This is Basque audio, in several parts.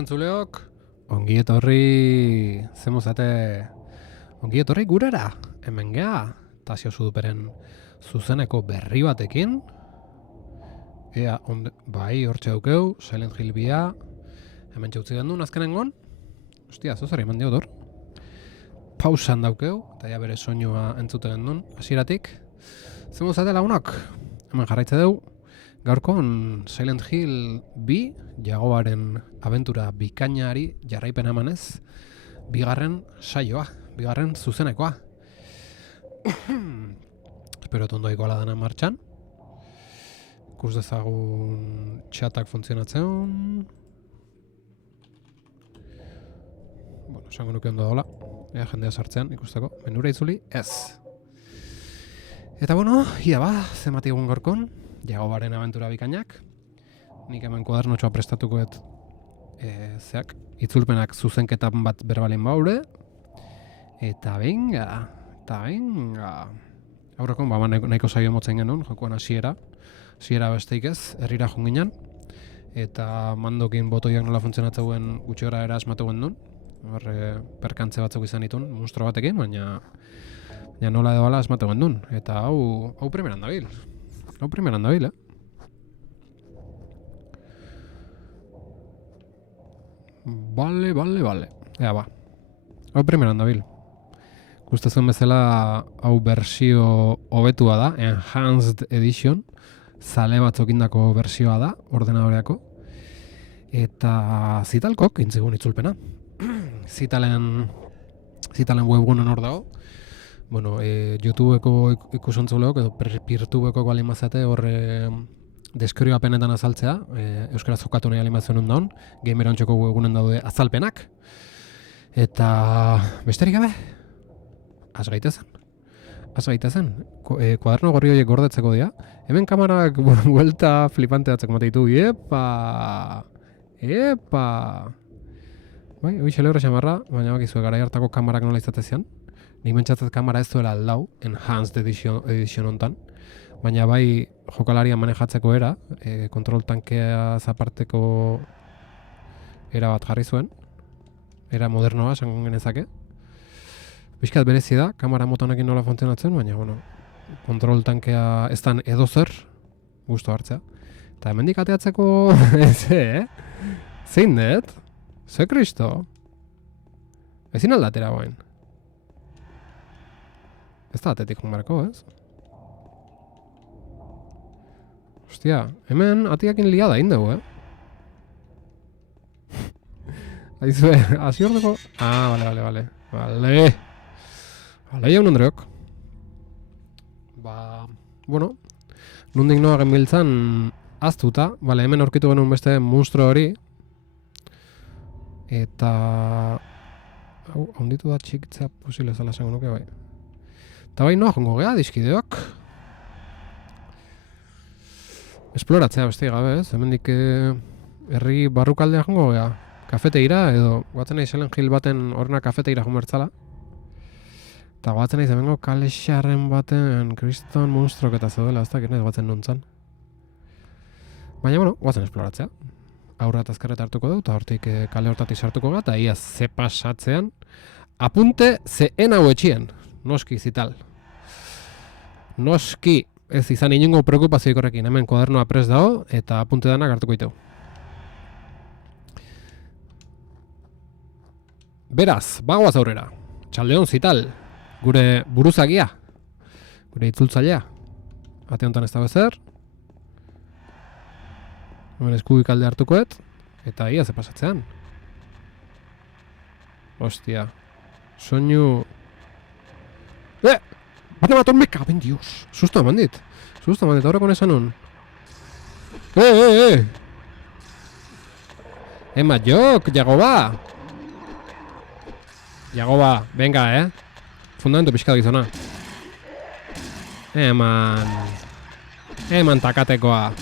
entzuleok, ongi etorri, zemuzate, ongi etorri gurera, hemen gea, Tasio Suduperen zuzeneko berri batekin, bai, hortxe daukeu, Silent Hill bia, hemen txautzi gendun, azkenengon, hostia, zozari eman dio dor, pausan daukeu, eta ja bere soinua entzute gendun, hasieratik, zemuzate lagunok, hemen jarraitze dugu, gaurkon Silent Hill 2, Jagoaren abentura bikainari jarraipen emanez, bigarren saioa, bigarren zuzenekoa. Espero tondoiko ala dana martxan. Ikus dezagun txatak funtzionatzen. Bueno, esango nuke ondo daula. Ea jendea sartzean ikusteko. Menura itzuli, ez. Eta bueno, ia ba, zemati egun gaurkon. Jagoaren abentura bikainak. Nik hemen kuadernotxoa prestatukoet zeak, itzulpenak zuzenketan bat berbalin baure. Eta benga. Aurrekon, nahiko saio motzen genuen, jokoan hasiera besteik ez, herrira junginen. Eta mandokin botoiak nola funtzionatzeuen gutxi gara era asmatu gendun. Horre perkantze batzuk izan ditun, monstro batekin, baina nola edo ala asmatu gendun. Eta hau primeran dabil. Vale. Ea ba. Hau primeran dabil. Gustazuen bezala hau bersio hobetua da, Enhanced Edition, zale batzokindako bersioa da, ordenadoreako. Eta zitalkok intzigun itzulpena. Zitalen webgunen hor dago. Bueno, YouTubeko ikusontzuleok edo Peertubeko balimazate horre deskrioapenetan azaltzea, euskaraz jokatu nahi animazioen daun, gamerontxeko webgunen daude azalpenak. Eta besterik gabe, az gaitezen. Kuaderno gorri horiek gordetzeko dira. Hemen kamarak buelta flipante datzeko mate ditu. Epa! Bai, hoi xelebre xamarra, baina bakizue garai hartako kamarak nola izatezian. Nik mentxatzat kamara ez duela aldau, Enhanced Edition hontan. Baina bai jokalaria manejatzeko era, kontrol tankea zaparteko era bat jarri zuen. Era modernoa, esango genezake. Bizkat berezi da, kamara mota honekin nola funtzionatzen, baina, bueno, kontrol tankea ez dan edozer, gustu hartzea. Eta hemendik ateatzeko, Zein dut? Ze kristo? Ezin aldatera guain. Ez da atetik jonbarko, ez? Ostia, hemen atiakin liada indegu, Aizue, hasi ordeko... Vale. Bale, jaun Andreok. Bueno, nondik noa genbiltzan aztuta. Bale, hemen aurkitu genuen beste monstro hori. Eta... Hau, onditu da txikitzea posible zala esango nuke, bai. Eta bai noa jongo geha, dizkideok. Esploratzea beste gabe, ez? Hemendik herri barrukaldea jongo geha. Kafeteira, edo guatzen nahi Silent Hill baten horrena kafeteira jomertzala. Eta guatzen nahi zemengo kalexarren baten kriston monstrok eta zeudela, ez da, nahi guatzen nontzan. Baina, bueno, guatzen esploratzea. Aurra eta azkarreta hartuko dut, eta hortik kale hortatik sartuko gara, eta ia ze pasatzean. Apunte zeen hau etxien, noski zital. Noski, ez izan inungo preokupazioik horrekin, hemen kuadernoa prest dago, eta apunte danak hartuko ditu. Beraz, bagoaz aurrera. Txaldeon zital, gure buruzagia, gure itzultzailea. Ate honetan ez da bezer. Hemen eskubik alde hartukoet, eta ia ze pasatzean. Ostia. Soinu... Bate bat onbeka, ben dios. Susto eman dit, horrekon esan hon. Ema jok, Jagoba! Jagoba, venga, Fundamentu pixkat gizona. Eman takatekoa.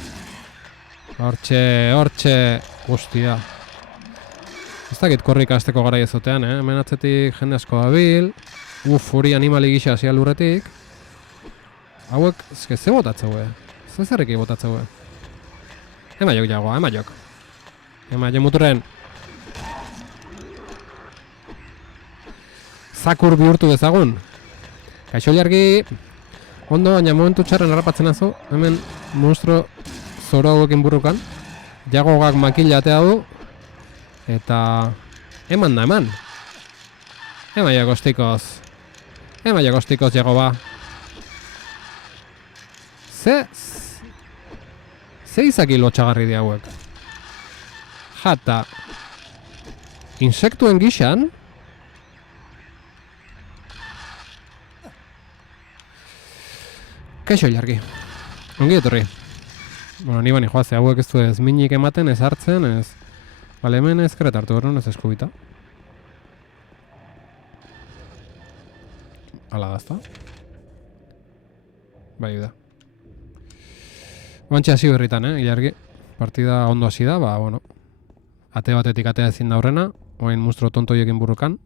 Hortxe. Ostia. Ez dakit korrika azteko gara ezotean, Hemen atzetik jende asko dabil. Hori animali gisa hasia lurretik. Hauek, ze botatzeu, Ze zerriki botatzeu, Ema jok, Jagoa, ema jok. Muturren. zakur bihurtu dezagun. Kaixo Ilargi, ondo, baina momentu txarren harrapatzen azu, hemen monstruo zoro hauekin burrukan, jagogak makila atea du, eta eman da, eman. Ema jakostikoz jago ba. Ze izaki lotxagarri di hauek. Jata. Insektuen gixan. Kaixo Ilargi. Ongi etorri. Bueno, ni bani joaz, hauek ez du ez minik ematen, ez hartzen, ez... Bale, hemen ezkeret hartu berron, ez eskubita. Ala dazta. Bai, da. Bantxe hasi berritan, Ilargi. Partida ondo hasi da, ba, bueno. Ate batetik atea ezin da horrena, oain monstruo tontoiekin burrukan.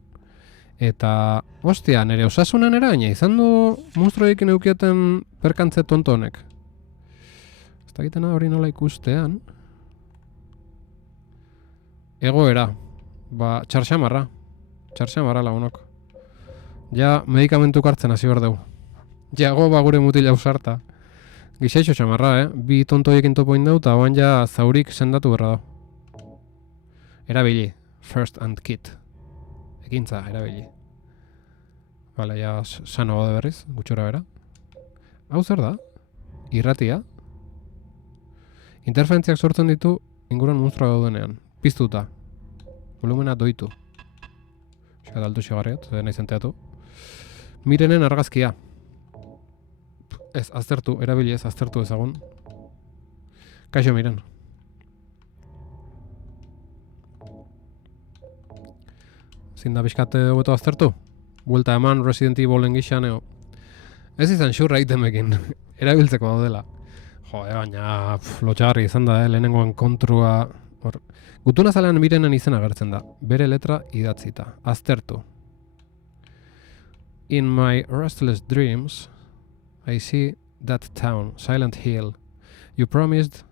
Eta, ostia, nire osasunan eraina, izan du monstruoekin eukieten perkantze tonto honek. Ez dakitena hori nola ikustean. Egoera. Ba, txarxamarra lagunok. Ja, medikamentuk hartzen hasi behar dugu. Jago ba gure mutila usarta. Gixaixo xamarra, Bi tontoiekin topoin dugu, eta oan ja zaurik sendatu berra da. Erabili. First and kit. Ekintza, erabili. Bale, ja, sano gode berriz, gutxora bera. Hau zer da? Irratia. Interferentziak sortzen ditu inguruan monstrua daudenean. Piztuta. Volumena doitu. Euskat altu xegarriat, nahi zenteatu. Mirenen argazkia. Ez, aztertu, erabili ez, aztertu ezagun. Kaixo, Miren. Zinda pixkate hobeto aztertu? Buelta eman Resident Evilen gixan, ez izan xurra itemekin, erabiltzeko daudela. Baina, lotxagarri izan da, lehenengoan kontrua... Gutuna zalean Mirenen izena agertzen da, bere letra idatzita, aztertu. In my restless dreams, I see that town, Silent Hill. You promised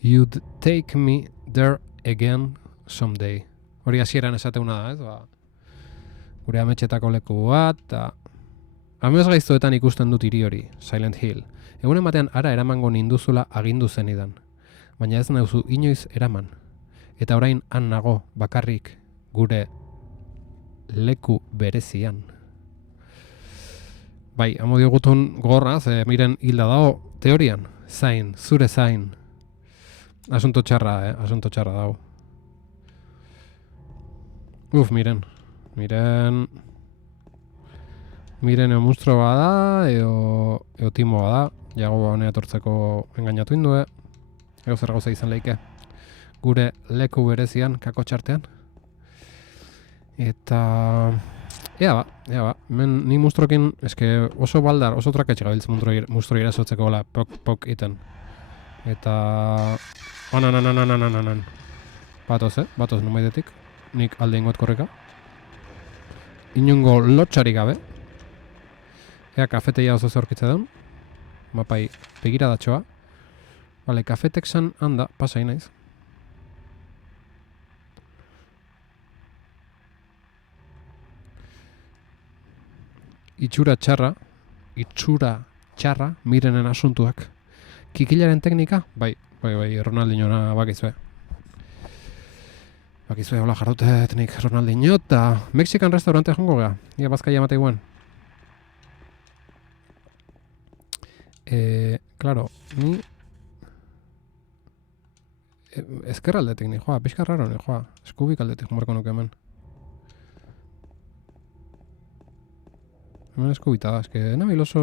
you'd take me there again someday. Hori hasieran esateuna da, ez? Ba, gure ametxetako leku bat, eta... Amez gaiztoetan ikusten dut hiri hori, Silent Hill. Egunen batean ara eramango ninduzula agindu zenidan. Baina ez nauzu inoiz eraman. Eta orain han nago bakarrik gure leku berezian. Bai, amodio gutun gogorra, ze Miren hilda dago teorian. Zain, zure zain. Asunto txarra, asunto txarra dago. Miren eo monstruoa da, eo timoa da. Jago honea tortzeko engainatu indue. Ego zer gauza izan leike. Gure leku berezian, kako txartean. Eta... Ea ba. Men ni monstruokin, eske oso baldar, oso traketxe gabiltz monstruo irasotzeko gola, pok iten. Eta... Onan. Batoz numaidetik. Nik alde ingot korrika. Inungo lotxarik gabe. Ea kafeteia oso zorkitze daun. Mapai begiradatxoa. Bale, kafetek san handa, pasai naiz. Itxura txarra, Mirenen asuntuak. Kikilaren teknika? Bai, Ronaldinhona bakizue. Bakizue, hola jarrute etnik Ronaldinho, eta Mexikan restaurante jongo gea. Ia bazkaia matei guen. Claro, ni... Ezker aldetik ni joa, pixka raro ni joa. Eskubik aldetik jomarko nuke hemen. Hemen eskubita da, eske nabil oso...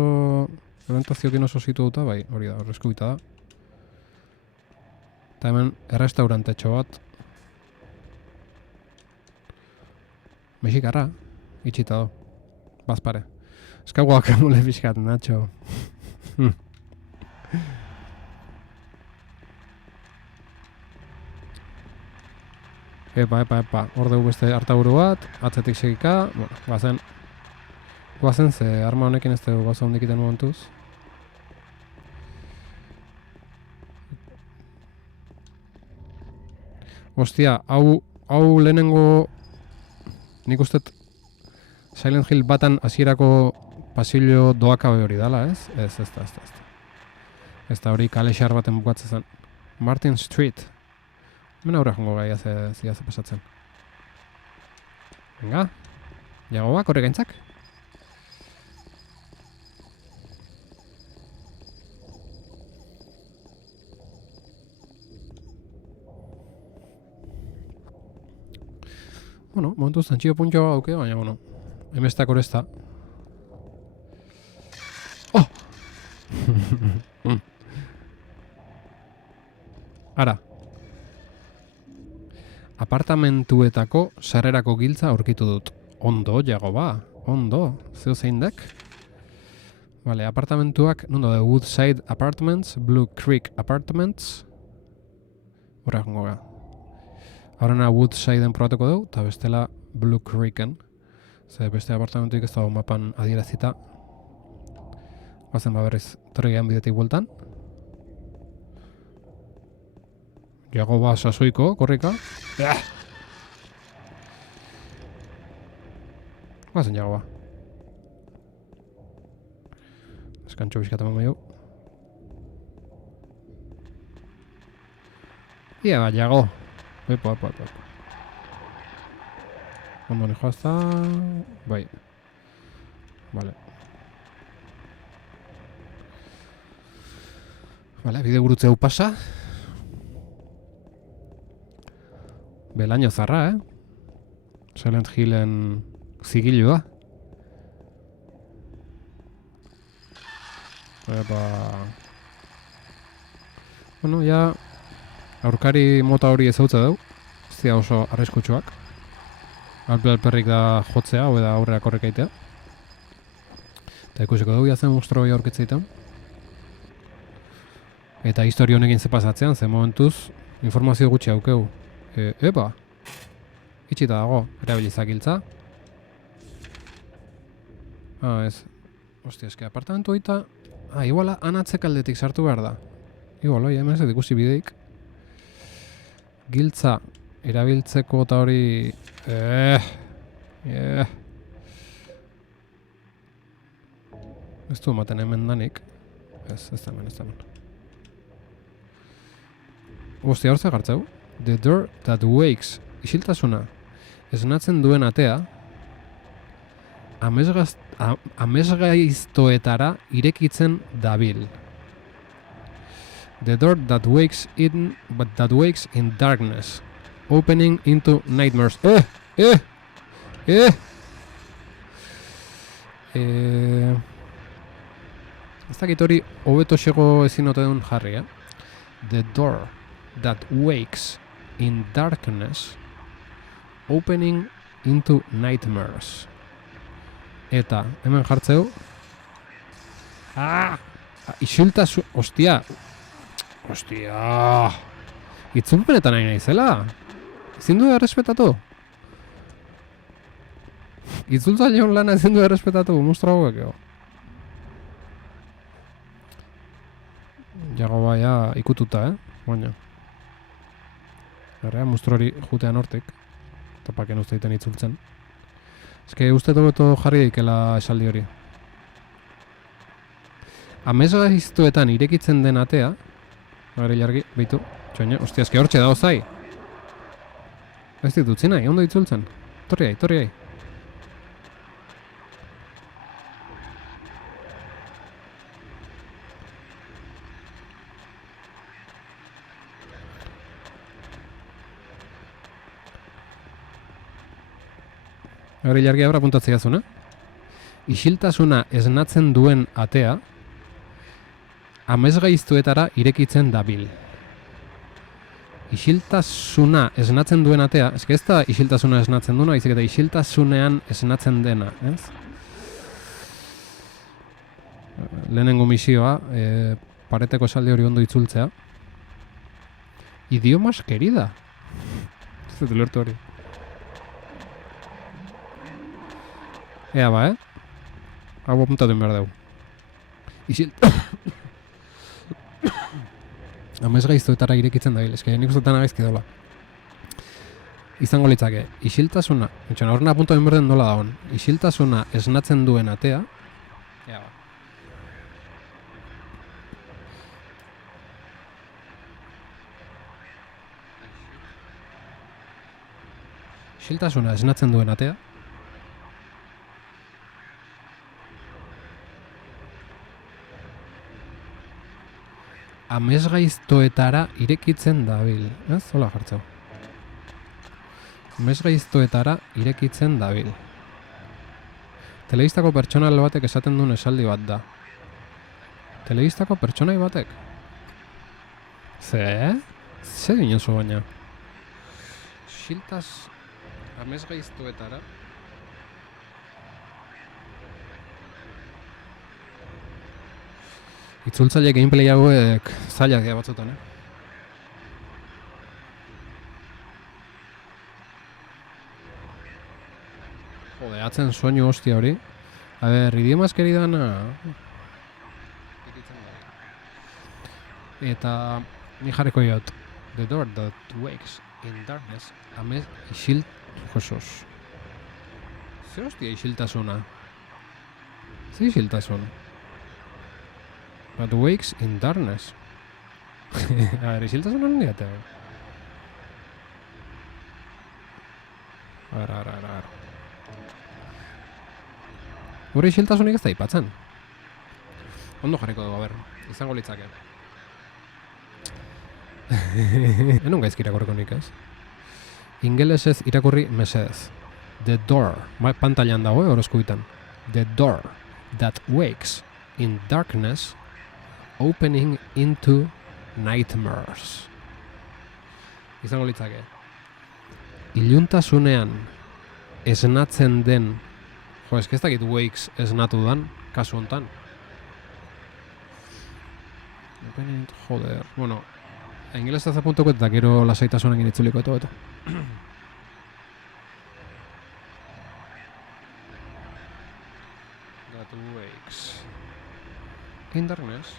Orientaziokin oso zitu duta, bai, hori da, hori eskubita da. Eta hemen errestaurantetxo bat. Mexikarra, itxita do. Bazpare. Eskaguak emule pixkat, Nacho. Epa. Hor dugu beste hartaburu bat, atzetik segika. Bueno, guazen ze arma honekin ez dugu gauza hondikiten momentuz. Ostia, hau lehenengo nik ustet Silent Hill batan hasierako pasillo doakabe hori dala, ez? Ez da. Ez da hori kale xar baten bukatzen zen. Martin Street. Hemen aurre jongo gai zigaze pasatzen. Venga. Jagoak, horre gaintzak. Bueno, momentuz tantxio puntxoa dauke, baina, bueno, emestak horrezta. Oh! Ara. Apartamentuetako sarrerako giltza aurkitu dut. Ondo, jago ba. Ondo. Zeo zein dek? Vale, apartamentuak, nondo da, Woodside Apartments, Blue Creek Apartments. Horra jongo ga. Horrena Woodsideen probatuko dugu, eta bestela Blue Creeken. Ze beste apartamentuik ez dago mapan adierazita. Bazen berriz torregean bidetik bueltan. Jago ba sasoiko, korrika. Bazen jago ba. Eskantxo bizkataman maio. Ia ba, jago. Epa. Ondo ni joazta... Bai. Vale. Vale, bide gurutze hau pasa. Belaino zarra, Silent Hillen zigilua. Epa... Bueno, ja... Aurkari mota hori ezautza dugu. Ez dira oso arreskutsuak. Alperrik da jotzea, hau da aurreak horrek aitea. Eta ikusiko dugu jazen monstro hori aurkitzeiten. Eta historio honekin ze pasatzean, ze momentuz informazio gutxi haukeu. Epa! Itxita dago, erabilizak giltza. Ez. Ostia, eske apartamentu hoita... iguala anatzek aldetik sartu behar da. Igual, hemen ez ikusi bideik. Giltza erabiltzeko eta hori... Ez du ematen hemen danik. Ez da hemen. Ostia, hor zagartzeu. The door that wakes. Isiltasuna. Esnatzen duen atea. Amesgaiztoetara irekitzen dabil. The door that wakes in darkness, opening into nightmares. Ez dakit hori hobeto xego ezin ote duen jarri, The door that wakes in darkness, opening into nightmares. Eta, hemen jartzeu. Isiltasun... Ostia! Itzulpenetan nahi naizela. Ezin du errespetatu. Itzultzaileon lana ezin du errespetatu. Monstro hauek ego. Jago baia ikututa, baina. Errea, monstro hori jutean hortik. Eta paken uste egiten itzultzen. Eske uste dobeto jarri daikela esaldi hori. Amesgaiztoetan irekitzen den atea. Gare jargi, behitu, txoina, ostia, eske hortxe dago zai. Ez ditutzi nahi, ondo itzultzen. Torri gai. Gare jargi abra puntatzea zuna. Isiltasuna esnatzen duen atea. Amesgaiztuetara irekitzen dabil. Isiltasuna esnatzen duen atea, eske ez da isiltasuna esnatzen duena, baizik eta isiltasunean esnatzen dena, ez? Lehenengo misioa, pareteko esaldi hori ondo itzultzea. Idiomas querida. Ez dut ulertu hori. Ea ba, hau apuntatu behar dugu. Amesgaiztoetara irekitzen dabil, eske nik ustetan agaizki dola. izango litzake, isiltasuna, etxan horren apuntu egin berden nola dagoen, isiltasuna esnatzen duen atea, isiltasuna esnatzen duen atea, amesgaiztoetara irekitzen dabil, ez? Hola jartzeu. Amesgaiztoetara irekitzen dabil. Telebistako pertsonal batek esaten duen esaldi bat da. Telebistako pertsonai batek? Ze dinozu baina? Xiltaz amesgaiztoetara. Itzultzaile gameplay hauek zailak dira batzutan, Jode, atzen soinu hostia hori. A ber, idiomas keridana... Eta... Ni jarriko diot. The door that wakes in darkness. Amez isilt... Josos. Zer hostia isiltasuna? Zer isiltasun? That wakes in darkness. A ver, isiltasuna non diate? A ver. Gure isiltasunik ez da ipatzen. Ondo jarriko dugu, a ber, izango litzake. Enun gaizki irakurriko nik ez. Ingelesez irakurri mesedez. The door, pantailan dago, horozkuitan. The door that wakes in darkness opening into nightmares. Izango litzake. Iluntasunean esnatzen den... Jo, ez dakit wakes esnatu dan, kasu hontan. Joder, bueno, ingelesaz apuntuko eta gero lasaitasunen itzuliko eta. That wakes in darkness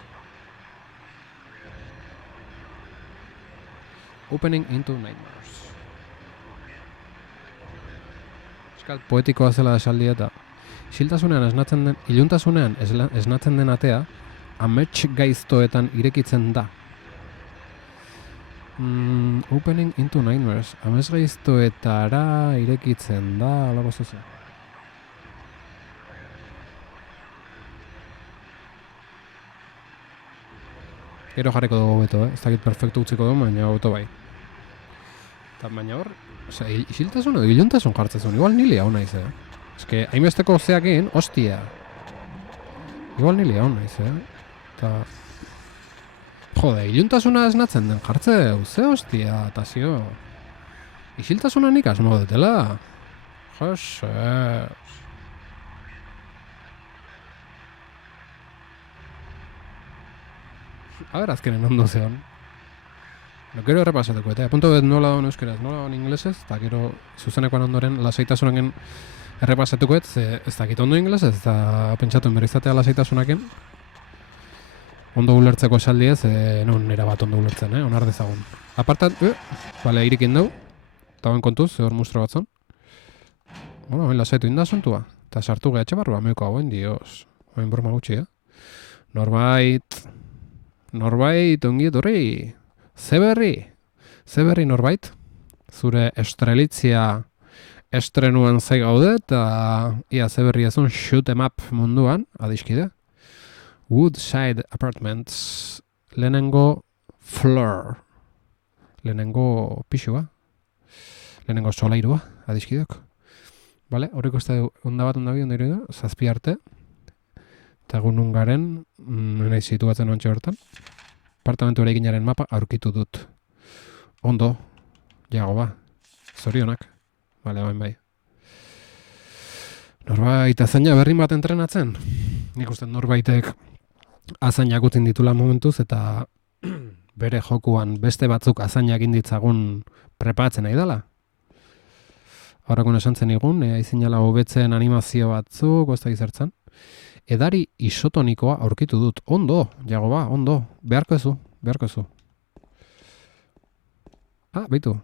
opening into nightmares. Euskal poetikoa zela esaldi eta isiltasunean esnatzen den, iluntasunean esnatzen den atea amets gaiztoetan irekitzen da. Opening into nightmares. Amets gaiztoetara irekitzen da, alako zuzen. Gero jarriko dugu beto, ez dakit perfecto utziko dugu, baina beto bai. Eta baina hor, isiltasun edo iluntasun jartzezun, igual nili hau naiz, Ez que, hainbesteko zeakin, hostia. Igual nili hau naiz, Eta... Jode, iluntasuna esnatzen den jartzeu, ze hostia, eta zio. Isiltasuna nik asmo dutela. Jose. A ber, azkenen ondo zeon. No, gero errepasatuko, eta apunto bet nola dagoen euskeraz, nola dagoen inglesez, eta gero zuzenekoan ondoren lasaitasunaken errepasatuko ez dakit ondo inglesez, eta pentsatu enberizatea lasaitasunaken. Ondo ulertzeko esaldiez, non nera bat ondo ulertzen, onar dezagun. Apartat, bale, irikin dugu, eta hoen kontuz, hor mustro batzon. Bueno, hoen lasaitu indasuntua, eta sartu gehatxe barrua, meko hauen, dios, hoen broma gutxi, Norbait, ongi etorri. Zeberri norbait. Zure estrelitzia estrenuan zai gaude eta ia zeberri ezun shoot em up munduan, adiskide. Woodside Apartments, lehenengo floor. Lehenengo pixua. Lehenengo solairua, adiskidok. Vale, horreko ez da onda bat onda bi, onda irudu, zazpi arte. Eta egun garen, nahi situatzen ontsi hortan. Apartamentu eraikinaren mapa aurkitu dut. Ondo, jago ba, zorionak. Bale, bai. Norbait azaina berrin bat entrenatzen. Nik uste norbaitek azainak utzin ditula momentuz eta bere jokuan beste batzuk azainak inditzagun prepatzen nahi dela. Horrekun esan zen igun, aizinala hobetzen animazio batzuk, ez da gizertzen. Edari isotonikoa aurkitu dut. Ondo, jago ba, ondo. Beharko ezu. Ah, beitu.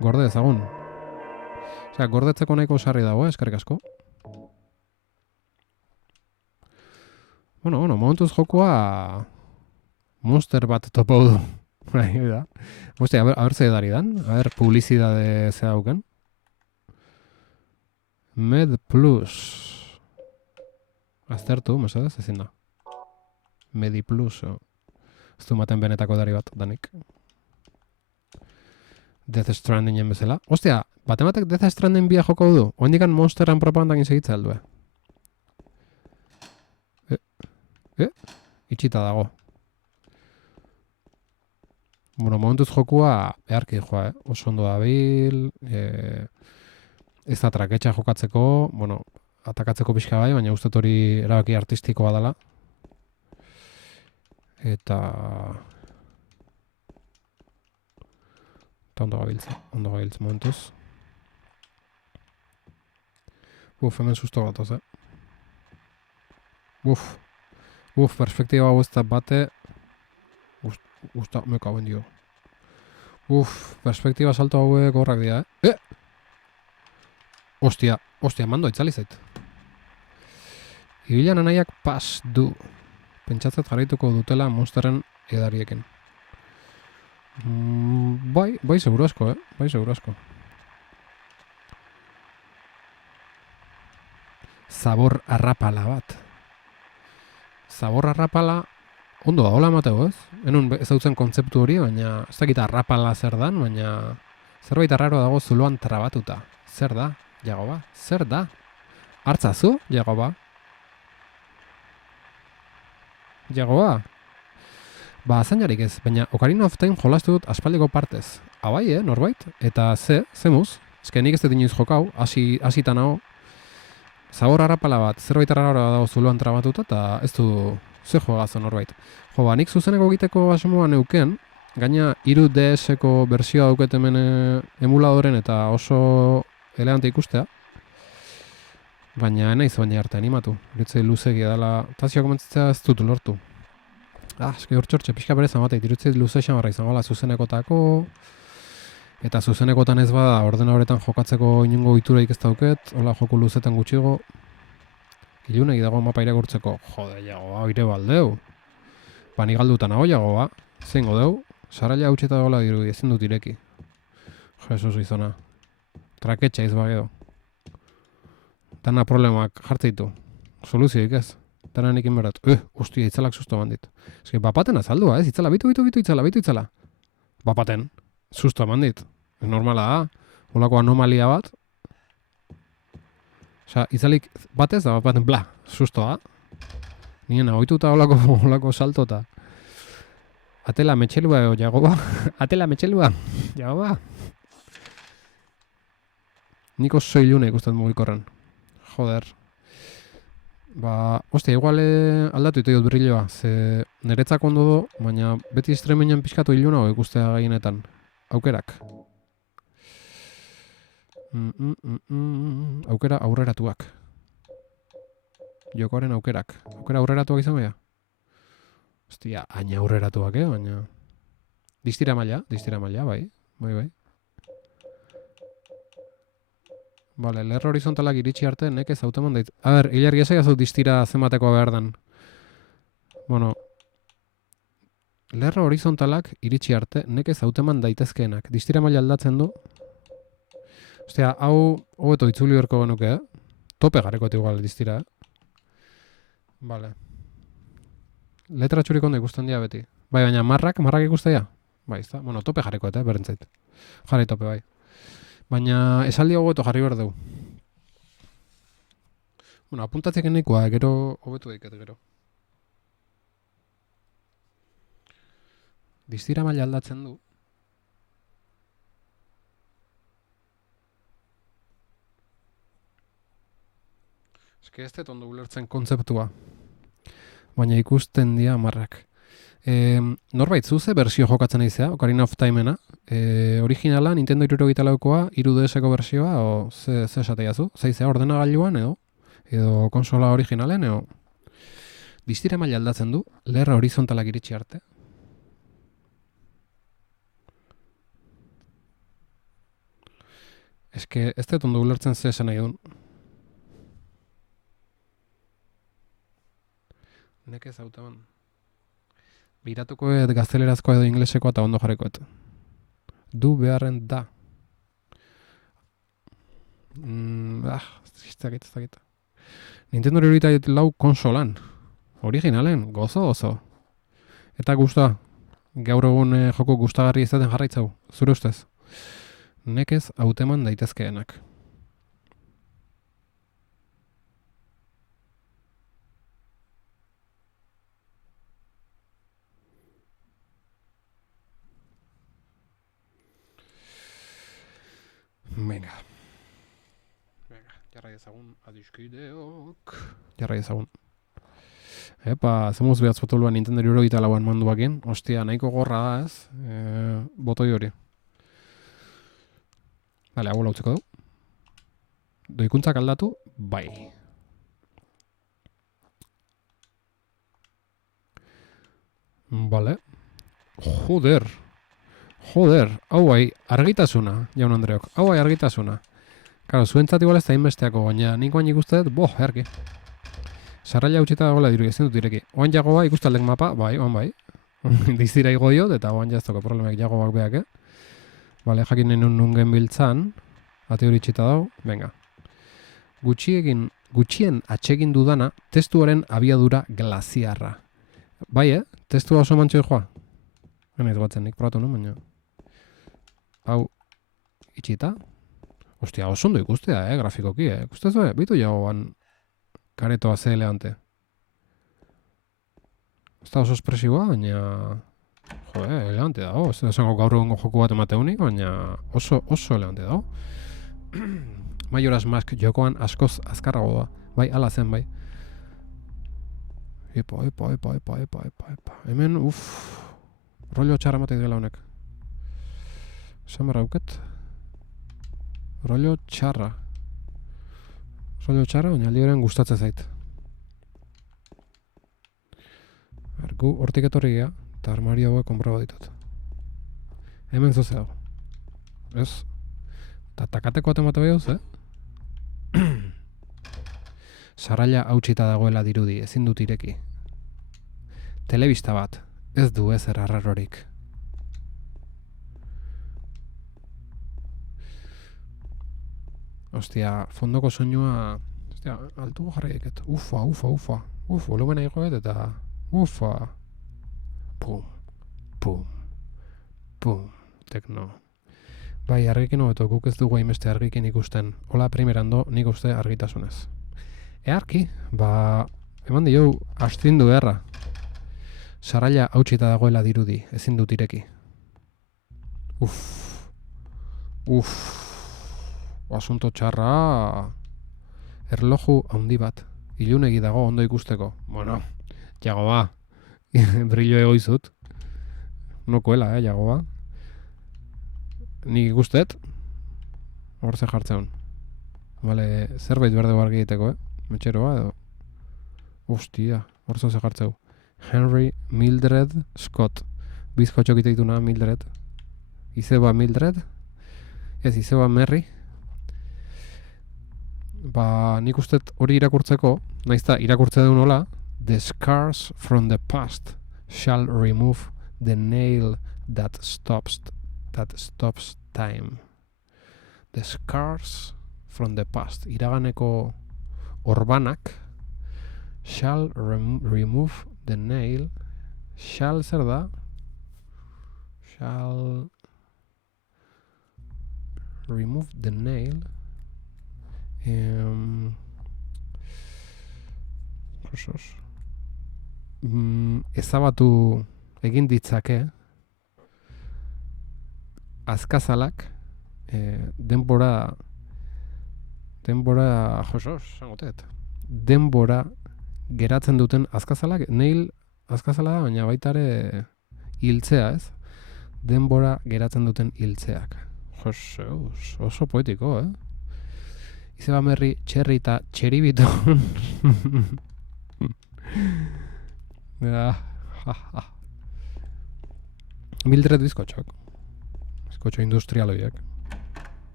Gorde ezagun. Osea, gordetzeko nahiko sarri dago, eskerrik asko. Bueno, momentuz jokoa monster bat topau du. Bai, da. Hostia, a ver ze dari dan. A ver, publicidade ze dauken. Med Plus. Aztertu, mesedez, ezin da. Medi Plus. Ez du maten benetako dari bat, danik. Death Strandingen bezala. Ostia, batematek Death Stranding bia joko du. Oendikan Monsteran propagandakin segitza aldue. Itxita dago. Bueno, momentuz jokua beharki joa, oso ondo dabil, ez da traketxa jokatzeko, bueno, atakatzeko pixka bai, baina uste hori erabaki artistikoa dela. Eta ondo gabiltz momentuz. Hemen susto gatoz, perspektiba hau ez da bate, me cago en dio. Perspektiba salto hauek horrak dira, Ostia, mando itzali zait. Ibilan anaiak pas du. Pentsatzat jarraituko dutela monsteren edariekin. Bai seguro asko, Bai seguro asko. Zabor arrapala bat. Zabor arrapala ondo da, hola mateo, ez? Enun ez dautzen kontzeptu hori, baina ez dakit arrapala zer dan, baina zerbait arraro dago zuloan trabatuta. Zer da, Jagoba? Zer da? Hartzazu, Jagoba? Jagoba? Ba, zainarik ez, baina Ocarina of Time jolastu dut aspaldiko partez. Abai, norbait? Eta zemuz? Ezke nik ez dut inoiz jokau, hasita nago. Zabor arrapala bat, zerbait arraro dago zuloan trabatuta, eta ez du ze jogazo norbait. Jo, ba, nik zuzeneko egiteko asmoa neuken, gaina 3DS-eko bersioa dauket hemen emuladoren eta oso elegante ikustea. Baina naiz baina arte animatu. Irutzei luzegia dela, tazioa komentzitzea ez dut lortu. Eski hor txortxe, pixka berez amateik, irutzei luze xamarra izango la zuzenekotako. Eta zuzenekotan ez bada ordena horretan jokatzeko inungo ituraik ez dauket, hola joku luzetan gutxigo. Ilunek dago mapa irakurtzeko, jode, jagoa, oire baldeu. Pani galdutan hau jagoa, zengo deu, saraila hautxeta gola dirudi, ezin dut ireki. Jesus izona. Traketxa izbageo. Dana problemak jartzeitu. Soluzioik ez. Dana nikin berat. Ostia, itzalak susto bandit. Ez que bapaten azaldua, ez? Itzala, bitu, itzala. Bapaten. Susto bandit. Ez normala da. Olako anomalia bat. Osa, itzalik batez da bapaten, bla, sustoa. Nien ahoituta olako saltota. Atela metxelua eo, Jagoba. Atela metxelua, Jagoba. Niko soilune ikusten mugikorren. Joder. Ba, ostia, igual aldatu ito dut brilloa. Ze niretzak ondo do, baina beti streamingen pixkatu iluna ikustea gainetan. Aukerak. Aukera aurreratuak. Jokoaren aukerak. Aukera aurreratuak izan behar? Ostia, aina aurreratuak, baina... Distira maila, bai. Bai. Vale, lerro horizontalak iritsi arte nekez hauteman dait. A ber, hilargi esai azut distira zenbateko behar den. Bueno, lerro horizontalak iritsi arte nekez hauteman daitezkeenak. Distira maila aldatzen du. Ostia, hau hobeto itzuli berko genuke, Tope gareko igual distira, Vale. Letra txurik ondo ikusten dira beti. Bai, baina marrak ikustea? Bai, ezta? Bueno, tope jarriko eta, berentzait. Jarri tope, bai. Baina esaldi hobeto jarri behar dugu. Bueno, apuntatziak nahikoa, gero hobetu daiket gero. Distira maila aldatzen du. Eske ez dut ondo ulertzen kontzeptua. Baina ikusten dira marrak. Norbait, zuze bersio jokatzen aizea, Ocarina of Timena. Originala, Nintendo 64koa, 3DS-eko bersioa, o ze esatea zu? Zaizea ordenagailuan edo konsola originalen, edo distira maila aldatzen du, lerra horizontalak iritsi arte. Eske, ez dut ondo ulertzen ze esan nahi duen. Nekez hautaman. Biratuko gaztelerazkoa edo inglesekoa eta ondo jarrikoet. Du beharren da. Ez dakit. Nintendo 64 konsolan. Originalen, gozo. Eta gusta. Gaur egun joko gustagarri izaten jarraitzau. Zure ustez. Nekez hauteman daitezkeenak. Venga, jarrai ezagun adiskideok. Jarrai ezagun. Epa, zemuz behatz fotoluan Nintendo 64an manduakin. Ostia, nahiko gorra da ez. Botoi hori. Bale, hau lautzeko du. Doikuntzak aldatu, bai. Bale. Joder, hau bai, argitasuna, jaun Andreok. Hau bai, argitasuna. Karo, zuentzat igual ez da inbesteako, baina nik baina ikusteet, herki. Sarraila utxita dagoela diru, ezin dut direki. Oan jago bai, ikustaldek mapa, bai, oan bai. Dizira igo diot, eta oan jaztoko problemek jago bak beak, Bale, jakin nungen biltzan, ate hori itxita dago, venga. Gutxien atsegin dudana, testuaren abiadura glaziarra. Bai, testua oso mantxoi joa. Gana izbatzen, nik probatu no, baina. Hau, itxita. Ostia, oso ondo ikustea, grafikoki, Ikustezu, bitu jagoan karetoa ze elegante. Ez da oso espresiboa, baina... elegante dago. Ez da esango gaur egongo joku bat emateunik, baina oso elegante dago. Majora's Mask jokoan askoz azkarrago da. Bai, ala zen, bai. Epa. Hemen, rollo txarra matei dela honek. Esan berra auket. Rollo txarra, baina aldi horren gustatzen zait. Gu hortik etorri gea, eta armario hauek konproba ditut. Hemen zoze dago. Ez? Eta takateko atemate behioz, Sarraila hautsita dagoela dirudi, ezin dut ireki. Telebista bat, ez du ezer arrarorik. Ostia, fondoko soinua... Ostia, altuko jarri eket. Ufa. Volumena igoet eta... Ufa. Pum. Tekno. Bai, argikin hobeto, guk ez dugu hainbeste argikin ikusten. Hola, primerando, nik uste argitasunez. Earki, eman dio, astindu beharra. Sarraila hautsita dagoela dirudi, ezin dut ireki. Asunto txarra. Erloju handi bat. Ilunegi dago ondo ikusteko. Bueno, jago ba. Brillo egoizut. Nokoela, jago ba. Nik ikustet. Hor ze jartzeun. Vale, zerbait berde bargi egiteko, Metxeroa edo. Ostia, hor ze jartzeu. Henry Mildred Scott. Bizkotxo egite dituna Mildred. Izeba Mildred. Ez, izeba Merry. Nik ustet hori irakurtzeko, naizta irakurtze duen hola, the scars from the past shall remove the nail that stops time. The scars from the past. Iraganeko orbanak shall remove the nail. Shall zer da? Shall remove the nail. Ezabatu egin ditzake azkazalak denbora geratzen duten azkazalak, nail azkazala da, baina baita ere hiltzea, ez? Denbora geratzen duten hiltzeak. Oso poetiko, Izeba Merri, txerri eta txeribiton. Mildred bizkotxok. Bizkotxo industrialoiek.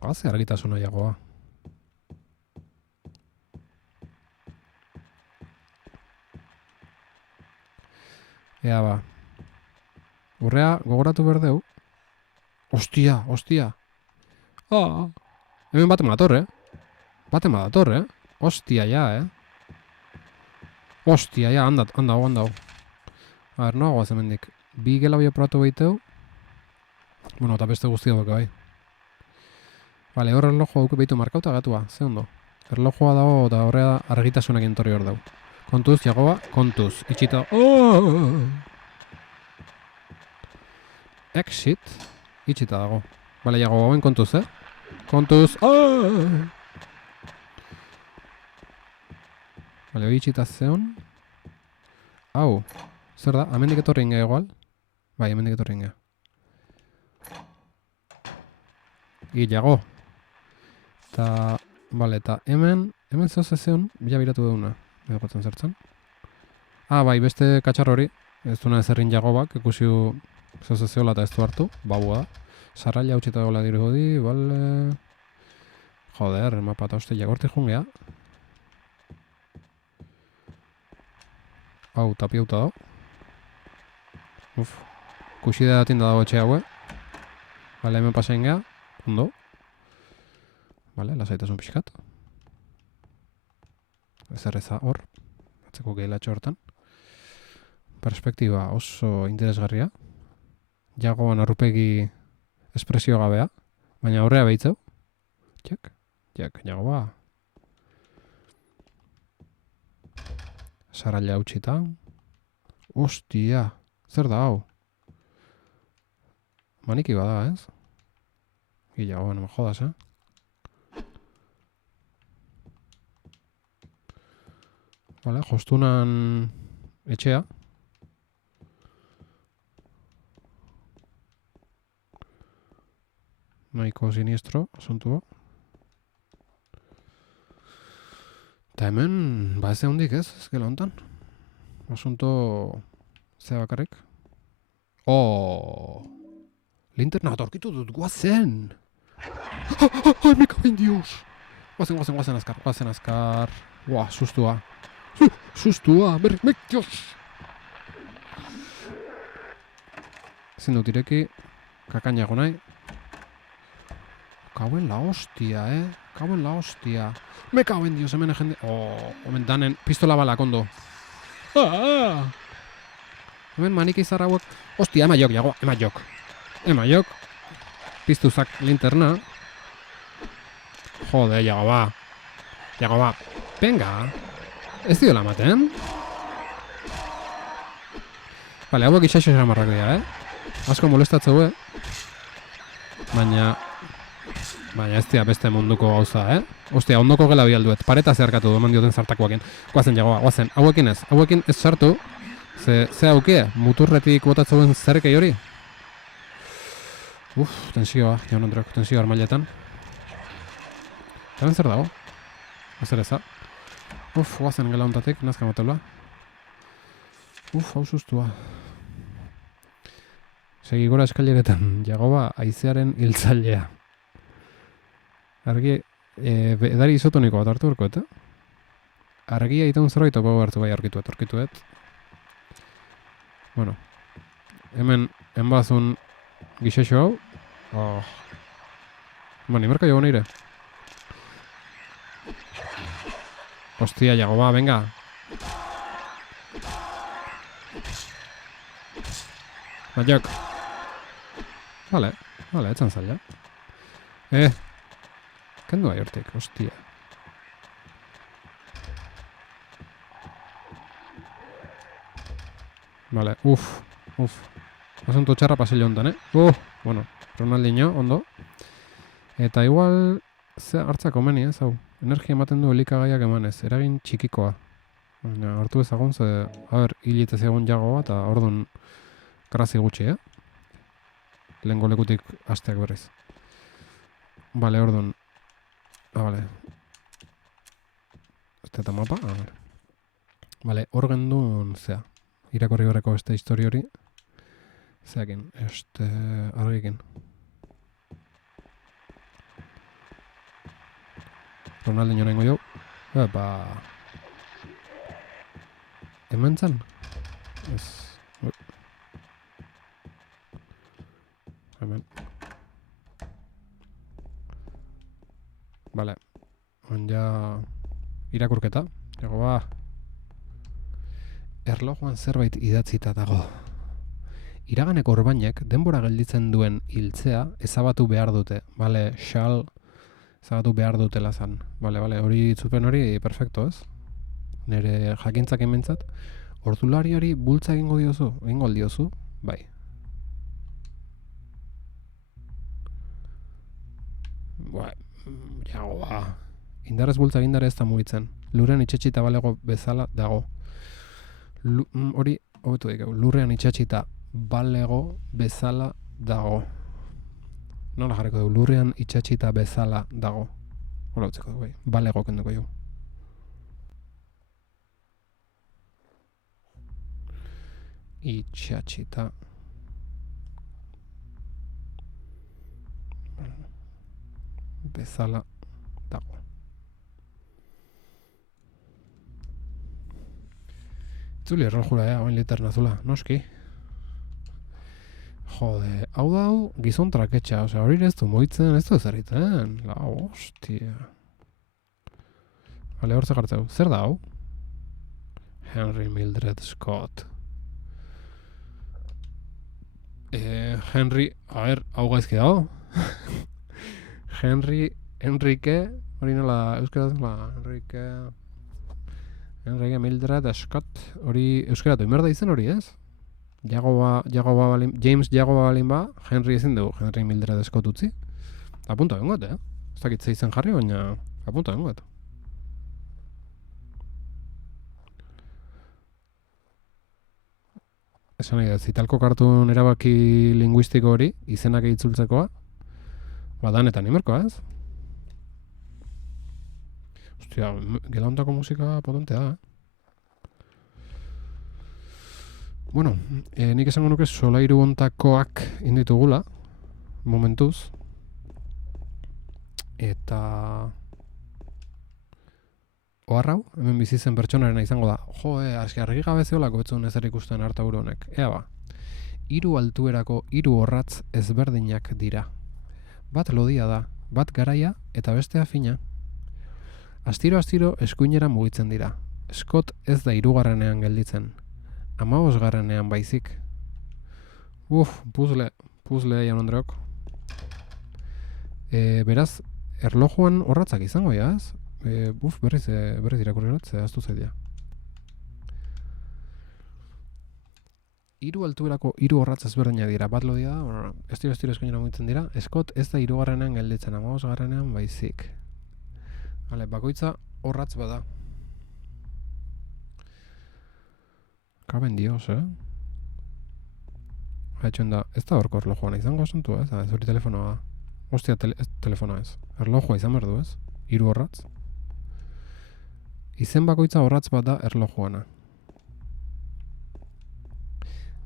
Gaze argitasuna jagoa. Ea ba. Urrea gogoratu berdeu. Ostia. Hemen baten badator, Baten badator, Ostia, ja, Ostia, ja, handau. A ber, noa guaz hemendik. Bi gela bia probatu behiteu. Bueno, eta beste guztia doke bai. Vale, hor erlojoa duke behitu markauta gatua, ze ondo. Erlojoa dago eta horrea argitasunak entorri hor dago. Kontuz, jagoa, kontuz. Itxita. Exit. Itxita dago. Vale, jagoa, hauen kontuz, Kontuz. Vale, hori itxita zeon. Hau. Zer da? Hemendik etorri inge igual? Bai, hemendik etorri inge. Jago. Eta, vale, eta hemen zoze zeon, bila biratu duguna. Edo gotzen zertzen. Bai, beste katxar hori. Ez duna ezerrin jagobak, ikusiu zoze zeola eta ez du hartu. Babua da. Sarraila utxita gola diru di, bale... Joder, mapa eta uste jagorti jungea. Hau, tapiauta dago. Kuside da tinda dago etxe haue. Vale, hemen pasain geha. Ondo. Vale, lasaitasun pixkat. Ezerreza hor. Batzeko gehilatxo hortan. Perspektiba oso interesgarria. Jagoan arrupegi espresio gabea. Baina horrea behitzeu. Txek, jagoa. Sarraila utxita. Ostia, zer da hau? Maniki bada, ez? Jagoa, no me jodas, Vale, jostunan etxea. Nahiko siniestro, asuntua. Eta hemen, ez hundik ez gela hontan. Asunto, zea bakarrik. Linterna atorkitu dut, guazen! Ai, me cago en Dios! Guazen azkar. Sustua. Sustua, Dios! Ezin dut ireki, kakainago nahi. Kauen la hostia, Kauen la hostia. Me cago en Dios, hemen jende... Hemen danen, pistola balak ondo. Hemen maniki izar hauek... Hostia, ema jok, jago, ema jok. Piztuzak linterna. Jode, jago ba. Venga. Ez dio la maten. Vale, hauek itxaixo xamarrak dira, Asko molestatzeu, Baina ez dira beste munduko gauza, Ostia, ondoko gela bialduet. Pareta zeharkatu du, eman dioten zartakoakin. Guazen jagoa, guazen. Hauekin ez sartu. Ze haukie, muturretik botatzen zerkei hori. Tensioa, jaun ondrok, tensioa armailetan. Eta zer dago? Ezer eza. Guazen gela ontatik, nazka motelua. Hau sustua. Segi gora eskaileretan, jagoa haizearen hiltzailea. Argi, edari izotoniko bat hartu horko, Argia itaun zerbait topo hartu bai aurkituet. Bueno, hemen enbazun gixexo hau. Nimerka jogo nire. Hostia, jago ba, venga. Majok. Vale, etzan zaila. Kendu bai hortik, hostia. Vale, Asunto txarra pasillo hontan, Bueno, Ronaldinho, ondo. Eta igual, hartzako meni, hau. Energia ematen du elikagaiak emanez, eragin txikikoa. Baina, hartu ezagun, hilitez egon jagoa, eta orduan grazi gutxi, Lehengo lekutik hasteak berriz. Vale, orduan. Vale. Eta mapa, Vale, hor gendun, irakorri horreko beste histori hori. Zeakin, argikin. Ronaldinho nengo jo. Epa. Hemen zan? Ez. Hemen. Vale. Ja irakurketa. Ego ba. Erlojuan zerbait idatzita dago. Iraganeko orbainek denbora gelditzen duen hiltzea ezabatu behar dute. Vale, shall ezabatu behar dutela zan. Vale, hori itzupen hori perfecto, ez? Nere jakintzak ementzat. Ordulariari bultza egingo diozu? Egingo aldiozu? Bai. Jagoa. Indarrez bultza egindare ez da mugitzen. Lurrean itxetxita balego bezala dago. Hori, hobetu dikeu, lurrean itxetxita balego bezala dago. Nola jarriko dugu, lurrean itxetxita bezala dago. Hola utzeko dugu, balego kenduko dugu. Itxetxita bezala dago. Itzuli errol jura, hain literna zula, noski. Jode, hau da hau gizon traketxa, osea, hori ez du moitzen, ez du ezerritzen. La hostia. Bale, hor zegartzeu. Zer da hau? Henry Mildred Scott. Henry, a ver, hau gaizki dago. Enrique, hori nola, euskaraz, Enrique Mildred Scott, hori euskaratu, imerda izen hori, ez? James Jagoba balin ba, Henry ezin dugu, Henry Mildred Scott utzi. Apunta bengot, Ez dakit ze izen jarri, baina apunta bengot. Esan nahi da, zitalko kartun erabaki linguistiko hori, izenak eitzultzekoa, danetan imerkoa, ez? Ostia, gelauntako musika potentea da, Bueno, nik esango nuke solairu ontakoak inditugula, momentuz. Eta oharrau, hemen bizi zen pertsonarena izango da. Aski argi gabe zeolako etzun ezer ikusten Artauro honek. Ea ba, 3 altuerako 3 orratz ezberdinak dira. Bat lodia da, bat garaia eta bestea fina. Astiro eskuinera mugitzen dira. Scott ez da 3. gelditzen. 15. baizik. Puzle jaun Andreok. Beraz, erlojuan orratzak izango, jaz? Berriz irakurri horatze, aztu zaitea. 3 altuerako 3 orratz ezberdinak dira. Bat lodia da, estiro eskuinera mugitzen dira. Scott ez da 3. gelditzen, 15. baizik. Vale, bakoitza orratz bada. Kaben dios, Haitxen da, ez da horko erlojuan izango asuntu, ez hori telefonoa da. Ostia, telefonoa ez. Erlojua izan behar du, ez? 3 orratz. Izen bakoitza orratz bat da erlojuana.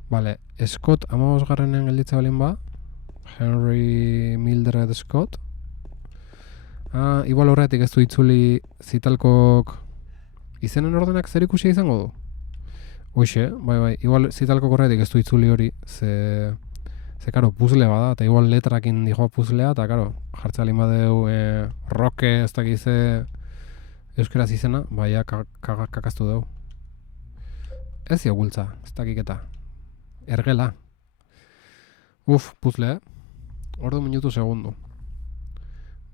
Vale, Scott 15. gelditza balin ba. Henry Mildred Scott. Igual horretik ez du itzuli zitalkok izenen ordenak zer ikusia izango du? Hoxe, bai, igual zitalko korretik ez du itzuli hori, ze karo, puzle bada, eta igual letrakin dijoa puzlea, eta karo, jartzalin badeu roke ez dakize euskaraz izena, baina kakaztu dugu. Ez dio gultza, ez dakiketa. Ergela. Puzle, ordu minutu segundu.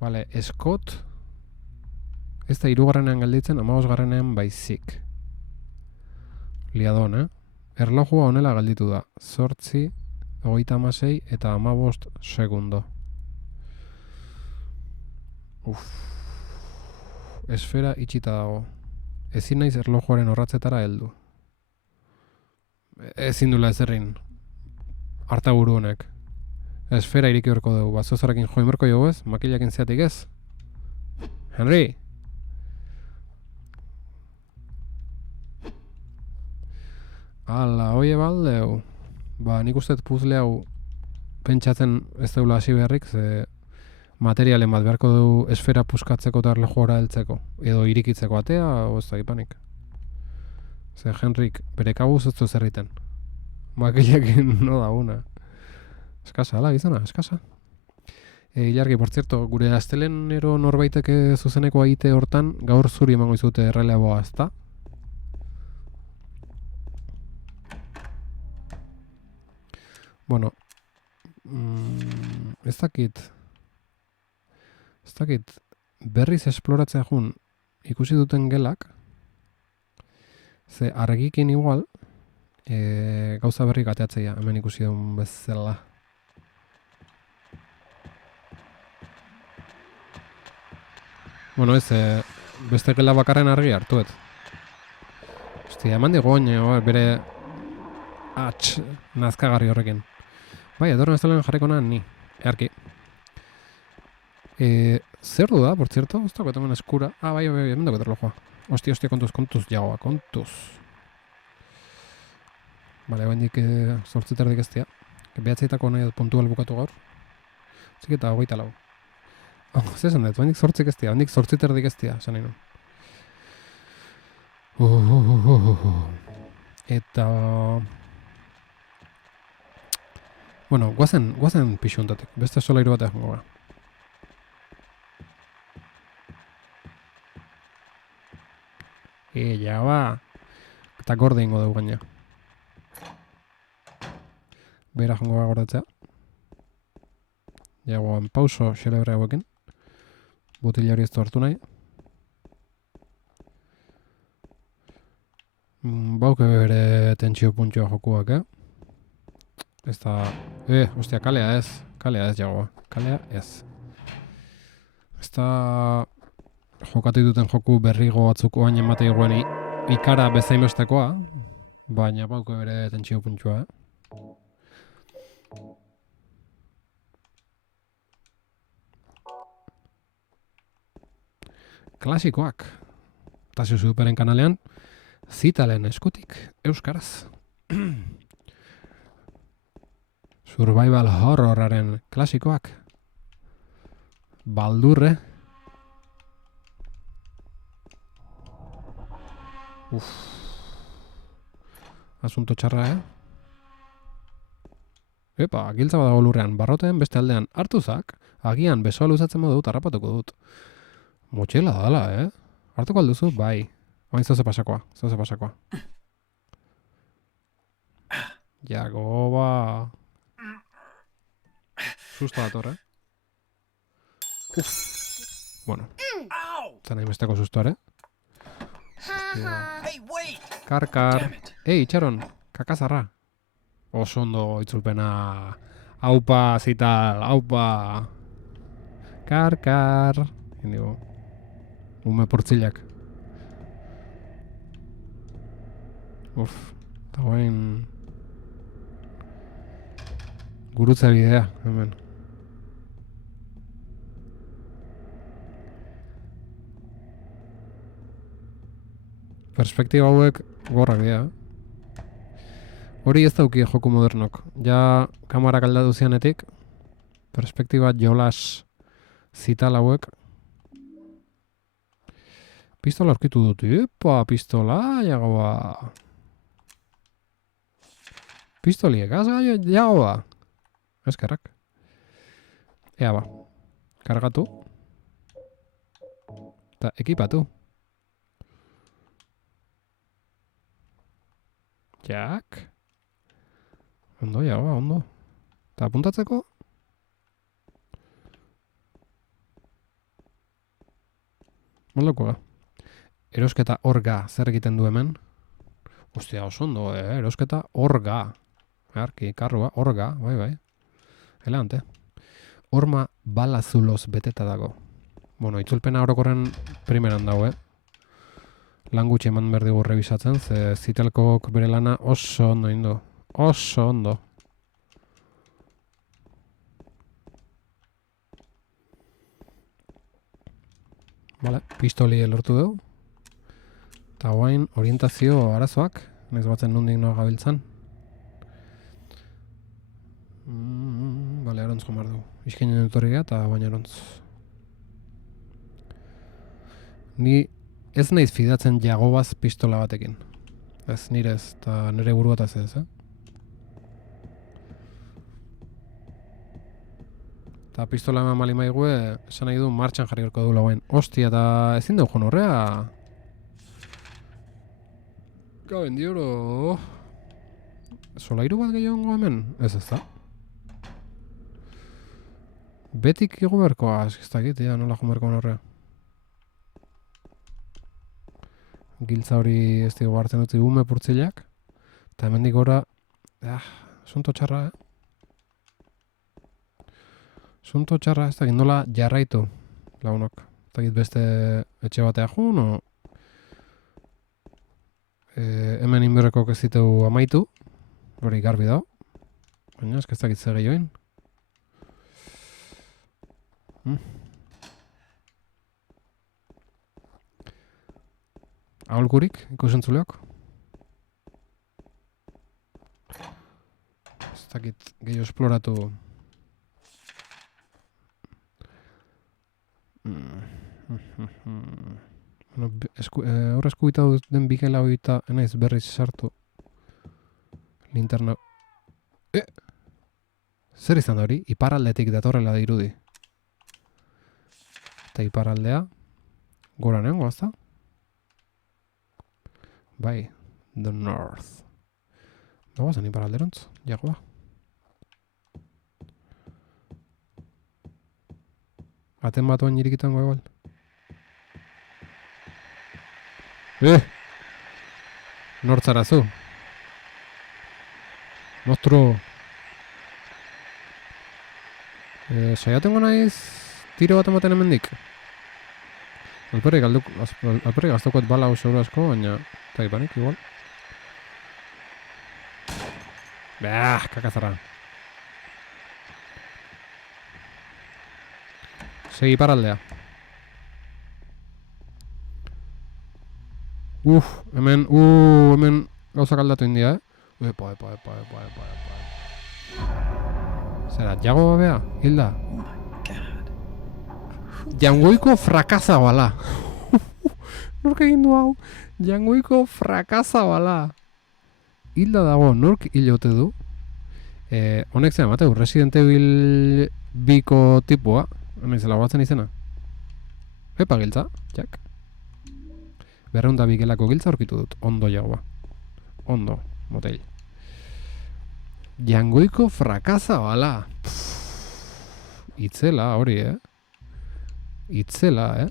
Vale, Scott ez da 3. gelditzen, 15. baizik. Liadon, Erlojua honela gelditu da. 8, 36 eta 15 segundo. Esfera itxita dago. Ezin naiz erlojuaren orratzetara heldu. Ezin dula ezerrin. Artaburu honek. Esfera iriki horko dugu. Bazozarekin joimerko dugu ez? Makilakin zeatik ez? Henry! Ala, oie baldeu. Nik uste puzle hau pentsatzen ez deula hasi beharrik, ze materialen bat beharko du esfera puskatzeko eta erlojora heltzeko. Edo irikitzeko atea, o ez da ipanik. Ze Henrik bere kabuz ez du zerriten. Makilekin no da una. Eskasa, ala, gizona, eskasa. Ilargi, por cierto, gure astelenero norbaitek zuzeneko aite hortan, gaur zuri emango izute erreleboa, ezta? Bueno, ez dakit berriz esploratzea jun ikusi duten gelak, ze argikin igual, gauza berri gateatzea, hemen ikusi duen bezala. Bueno, ez, beste gela bakarren argi hartuet. Ostia, eman digoen, bere nazkagarri horrekin. Bai, etorren ez jarriko nahan ni, earki. Zer du da, por cierto? Ez dago hemen eskura. Bai, hemen dago erlojoa. Ostia, kontuz, jagoa, kontuz. Bale, bain dik 8:30 eztia. Behatzeitako nahi puntual bukatu gaur. Zik eta 24. Zesan dut, bain dik 8 eztia, bain dik 8:30 eztia, esan nahi Eta... Bueno, guazen pixu ontatik. Beste solairu bat egon gara. Ja, ba. Eta gorde ingo dugu gaina. Beira jongo gara gordatzea. Jagoan pauso xelebre hauekin. Botila hori ez du hartu nahi. Bauke bere tentsio puntxoa jokuak, Ez da... ostia, kalea ez jagoa. Kalea ez. Ez da... Jokatu duten joku berrigo batzuk oain emate eguen ikara bezain bestekoa, baina bauko bere tentsio puntxoa, Klasikoak. Tasio Superen kanalean, Zitalen eskutik, euskaraz. Survival horroraren klasikoak. Baldurre. Asunto txarra, Epa, giltza badago lurrean, barroteen beste aldean hartuzak, agian besoa luzatzen dut, harrapatuko dut. Motxela dala, Hartuko alduzu, bai. Oain zoze pasakoa. Jagoba. Susto dator, Bueno. Zan nahi besteko sustoare. Karkar. Itxaron, kakazarra. Oso ondo itzulpena. Aupa, zital, aupa. Karkar. Indigo. Ume portzilak. Eta guain... Gurutza bidea, hemen. Perspektiba hauek gorrak dira. Hori ez dauki joku modernok. Ja kamarak aldatu zianetik, perspektiba jolas zital hauek. Pistola aurkitu dut. Epa, pistola, jagoa. Pistoliek, jagoa. Eskerrak. Ea ba. Kargatu. Eta ekipatu. Jak. Ondo, jagoa, ondo. Eta apuntatzeko? Moldokoa. Erosketa orga zer egiten du hemen? Ostia, oso ondo, erosketa orga. Arki, karrua, orga, bai. Elante. Horma balazuloz beteta dago. Bueno, itzulpena orokorren primeran dago, Lan gutxi eman behar digu rebisatzen, ze zitelkok bere lana oso ondo indo. Oso ondo. Vale, pistoli lortu dugu. Eta guain orientazio arazoak, naiz batzen nondik noa gabiltzan. Bale, arontz jomar dugu. Izkeinen etorria eta baina arontz. Ni ez naiz fidatzen jagobaz pistola batekin. Ez nire ez, eta nire buru bataz ez, Eta pistola eman mali maigue, esan nahi du martxan jarri horko du lagoen. Ostia, eta ezin dugu jonorrea. Gaben dioro. Solairu bat gehiago hemen? Ez da. Betik igo berkoa, ez dakit, nola jo berkoan horrea. Giltza hori ez dugu hartzen dut gume purtzilak. Eta hemendik gora, sunto txarra, Sunto txarra, ez dakit nola jarraitu lagunok. Ez dakit beste etxe batea jun, hemen inberreko ez ditu amaitu, hori garbi dago. Baina ez dakit ze gehioin. Aholkurik, ikusentzuleok. Ez dakit gehiago esploratu. Hor eskubita den bikela horita enaiz berriz sartu linterna. Zer izan da hori? Iparraldetik datorrela dirudi. Eta iparraldea gora nengo, azta? Bai, the north. Dagoa zen iparralderontz, jagoa. Aten batuan irikitango egual. Nortzarazu. Monstruo. Saiatengo naiz tiro bat ematen hemendik. Alperrik gaztokoet bala hau seguro asko, baina eta ipanik igual. Kakazarra. Segi paraldea. Hemen gauzak aldatu india, Epa. Zera, jago babea, Hilda? Jangoiko frakaza bala. Nork egin du hau? Jangoiko frakaza bala. Hilda dago, nork hilote du? Honek zen, Mateu, Resident Evil biko tipua. Hemen zela guatzen izena. Epa giltza, jak. Berreunda bigelako giltza aurkitu dut. Ondo jagoa. Ondo, motel. Jangoiko frakaza bala. Itzela hori, Itzela,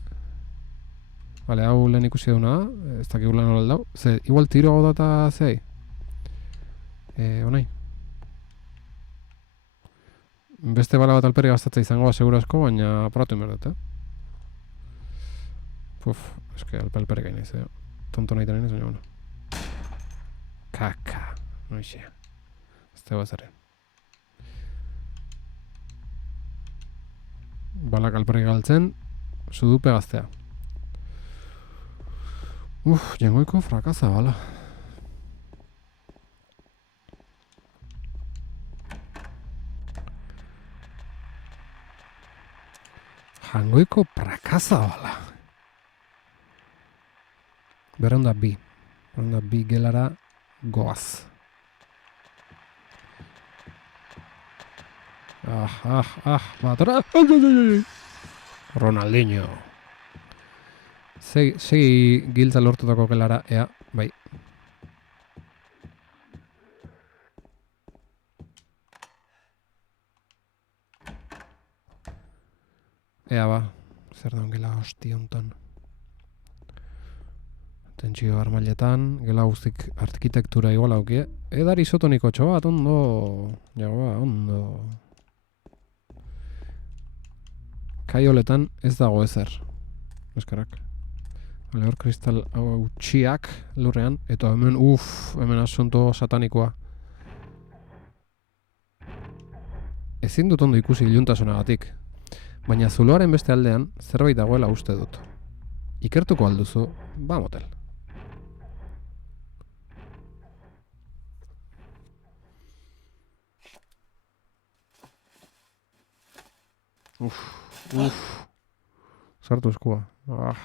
Bale, hau lehen ikusi duna da. Ez dakik lan hori aldau. Ze, igual tiro hau data zei. Honai. Beste bala bat alperi gaztatza izango seguro asko, baina aparatu inberdut, eske alperi gain ez, tonto nahi tenen ez, baina bueno. Kaka, noixe. Ez teba zaren. Balak alperi galtzen, sudupe gaztea. Jangoiko frakaza, bala. Jangoiko frakaza, bala. Berreunda bi gelara goaz. Batara. Ronaldinho. Segi giltza lortutako gelara, bai. Ba, zer daun gela hosti hontan. Tentsio armailetan, gela guztik arkitektura igual aukie. Edari isotoniko txobat, ondo. Jagoa, ondo. Kaioletan ez dago ezer. Eskarak. Bale, hor kristal hau txiak lurrean. Eta hemen asunto satanikoa. Ezin dut ondo ikusi iluntasunagatik. Baina zuloaren beste aldean zerbait dagoela uste dut. Ikertuko alduzu, ba motel. Uf. Sartu eskua. Ah.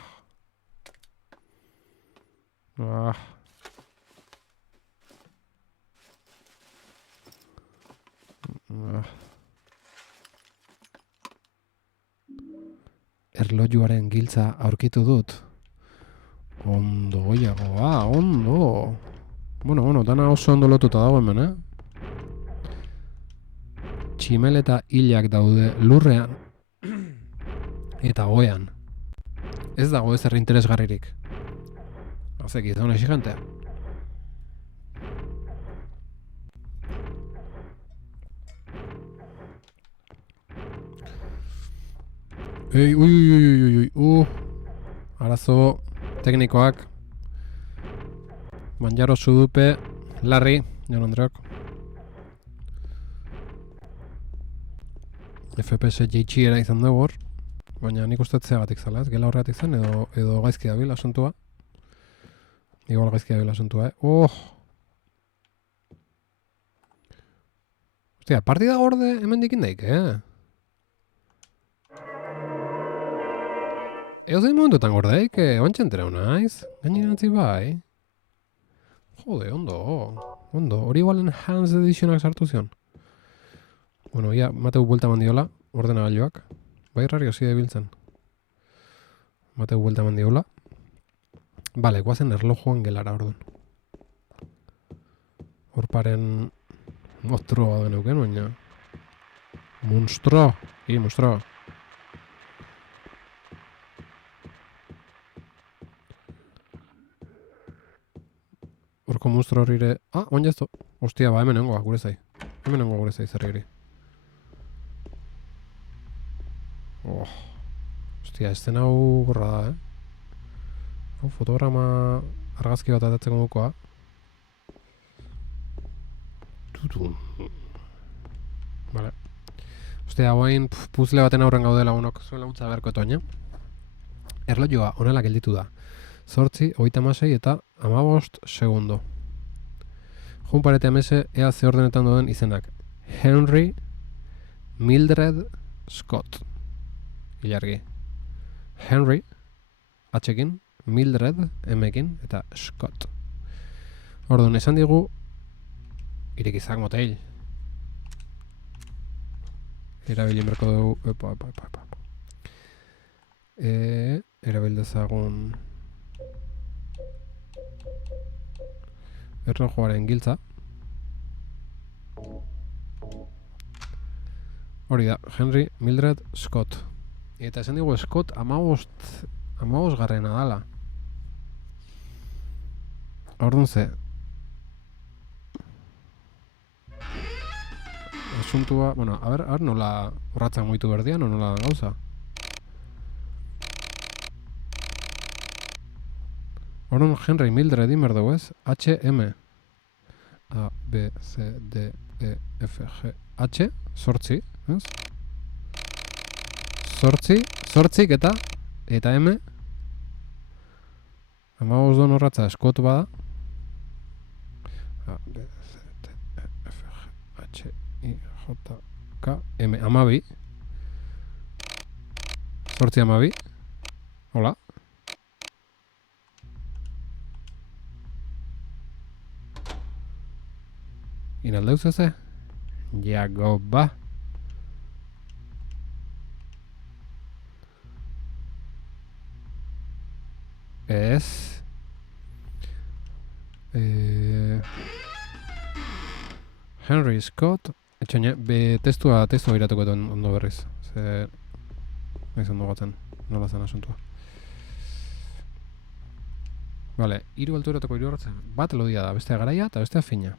Erlojuaren giltza aurkitu dut. Ondo, goiagoa, ondo. Bueno, dana oso ondo lotuta dago hemen, Tximeleta hilak daude lurrean eta goean. Ez dago ezer interesgarririk. Hazeki, da una exigentea. Ui. Arazo teknikoak. Manjaro sudupe, larri, Jon Andreok. FPS JG-era izan dugu hor, baina nik ustatzeagatik zala, ez? Gela horregatik zen, edo gaizki dabil asuntua. Igual gaizki dabil asuntua, Hostia, partida gorde hemen dikin daik, Eozein momentutan gordeik, oantxe enterau naiz. Gainerantzi bai. Jode, ondo. Hori igual Enhanced Editionak sartu zion. Bueno, ia, mateu buelta mandiola, ordenagailuak. Bai rari hasi debiltzen. Mateu buelta mandiola. Bale, guazen erlojuan gelara orduan. Horparen monstruoa da neuken, baina. Monstro. Horko monstro horire... oin jazto. Ostia, ba, hemen nengoa, gure zai. Zerrigiri. Ostia, esten hau gorra da, Hau fotograma argazki bat atatzeko mokoa. Vale. Ostia, hauain puzle baten aurren gaude lagunok. Zuen laguntza beharko etoaina. Erlojua honela gelditu da. 8, 36 eta 15 segundo. Junparete amese ea ze ordenetan duen izenak. Henry Mildred Scott. Ilargi. Henry H-ekin, Mildred M-ekin eta Scott. Orduan, esan digu irekizak motel. Erabilin berko dugu. Erabil dezagun erlojuaren giltza. Hori da, Henry Mildred Scott. Eta esan digu Scott 15 garrena dala. Orduan ze asuntua, bueno, a ver nola urratzan moitu berdian o nola gauza. Orduan Henry Mildred inber dugu ez? H-M A, B, C, D, E, F, G, H, sortzi, ez? Sortzik eta M 15 don horratza Scott bada. A, B, C, D, E, F, G, H, I, J, K, M, 12. Sortzi 12. Hola. Inaldeuz eze? Jago ba. Ez. Henry Scott. Etxaina, testua iratuko duen ondo berriz. Ze... Naiz ondo gatzen. Nola zen asuntua. Vale, 3 altueratako 3 horretzen. Bat lodia da, bestea garaia eta bestea fina.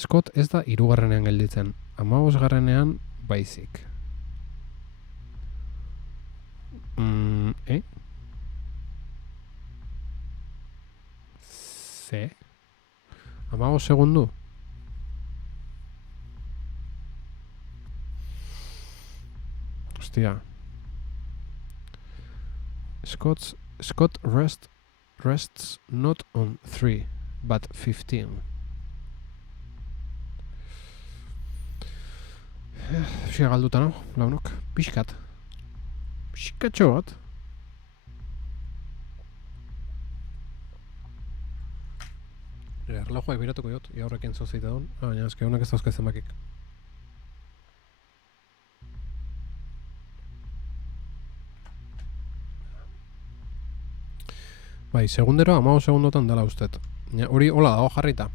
Scott ez da 3garrenean gelditzen. 15garrenean baizik. Ze? 15 segundu? Hostia. Scott rests not on 3, but 15. Pixka galduta, no? Launok, pixkat. Pixkatxo bat. Erlojua ebiratuko jot, ia horrekin zozeite duen. Baina, eski honek ez dauzke zenbakik. Bai, segundero 15 segundotan dela ustet. Hori hola dago jarrita.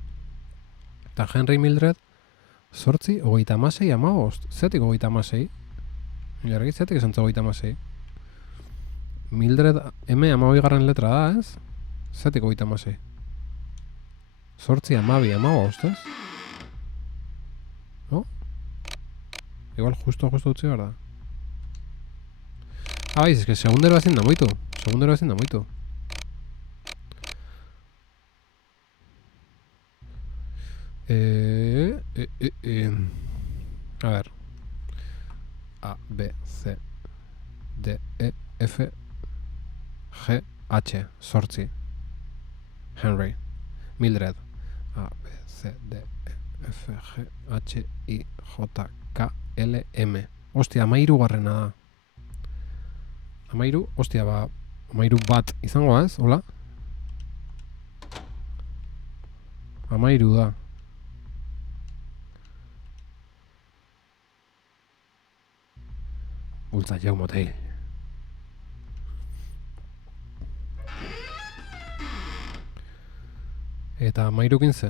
Eta Henry Mildred, 8, 36, 15. Zetik 36? Milargi, zetik esan 36? Mildred, M, 12 garren letra da, ez? Zetik 36? 8, 12, 15, ez? No? Igual justo utzi behar da. Ah, bai, ez que segundero ezin da moitu. Segundero ezin da moitu. A ver. A, B, C, D, E, F, G, H, 8. Henry. Mildred. A, B, C, D, E, F, G, H, I, J, K, L, M. Ostia, 13 garrena da. 13, ostia, ba, 13 bat izango ez, hola? 13 da. Bultza jau motei. Eta 13 ze?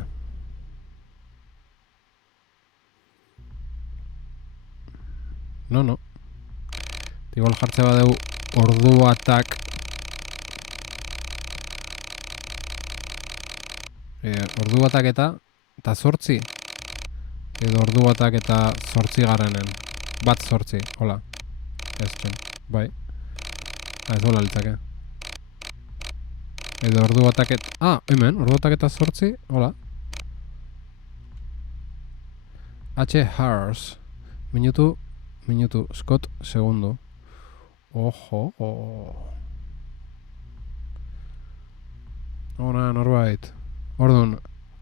No. Igual jartze badeu ordu batak eta 8 edo ordu batak eta 8 garrenen bat 8, hola. Ez txen, bai. Ez hola litzake. Edo ordu batak eta... hemen, ordu batak eta 8, hola. H. Hars. Minutu, Scott, segundo. Ojo, Ona, norbait. Orduan,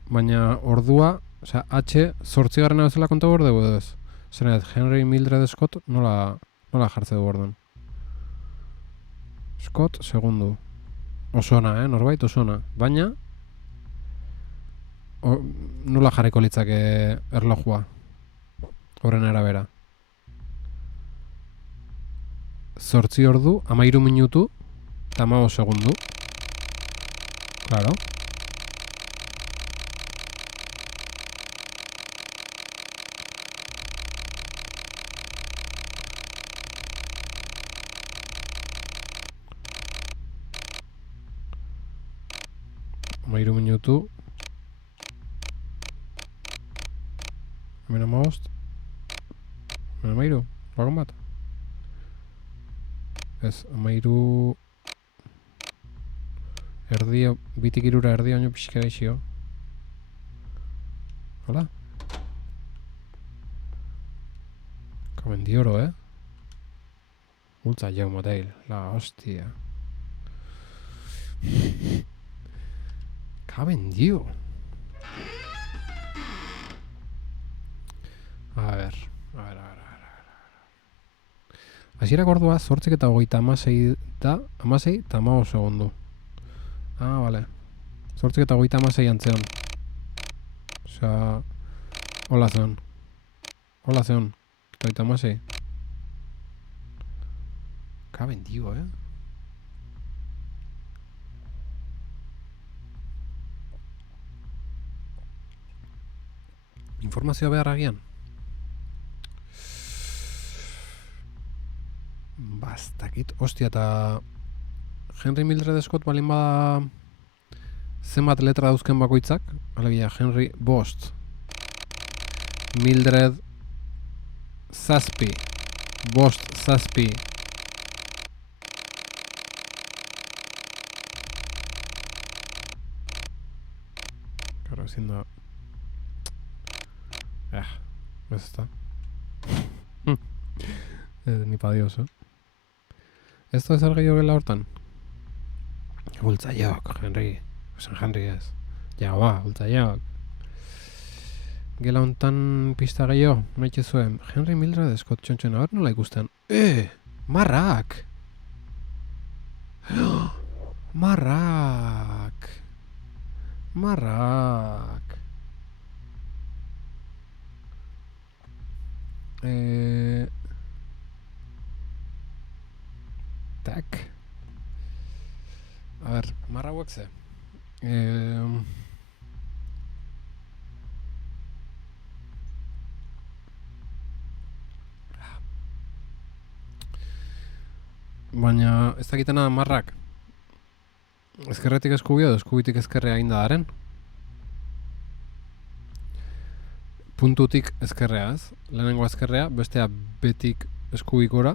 baina ordua, osea, H, 8 garrena bezala konta borde edo ez? Zenet, Henry Mildred Scott, nola jartze du orduan? Scott, segundo. Osona, norbait, osona. Baina, nola jarriko litzake erlojua? Horren arabera. 8 ordu, 13 minutu, eta 15 segundu. Claro. Amairu minutu. Hemen 15. Hemen amairu, lagun bat. Ez, amairu... Erdio, bitik irura erdio baino pixka gaixio. Hola? Kaben di oro, Ultza jau moteil, la hostia. Kaben dio. A ver. Hasierak ordua 8 eta 36 da, 16 eta 15 segundu. Ah, vale. 8 eta 36 antzeon. Osea, hola zeon. Eta 36. Kaben dio, Informazioa behar agian. Bastakit. Ostia, eta Henry Mildred Scott balin bada zenbat letra dauzken bakoitzak. Alegia, Henry bost. Mildred zazpi. Bost zazpi. Karo, ezin da... ez da. Ni pa dios, Ez da ezer gehiago gela hortan? Bultzaiok, Henry. Osan Henry ez. Ja, ba, bultzaiok. Gela hontan pista gehiago, maite zuen. Henry Mildred Scott txontxona, hor nola ikusten? Marrak! Marrak! Marrak! Tak. A ber, marra hauek ze. Baina ez dakitena marrak. Ezkerretik eskubia edo eskubitik ezkerrea inda daren. Puntutik ezkerrea ez. Lehenengo ezkerrea, bestea betik eskubikora.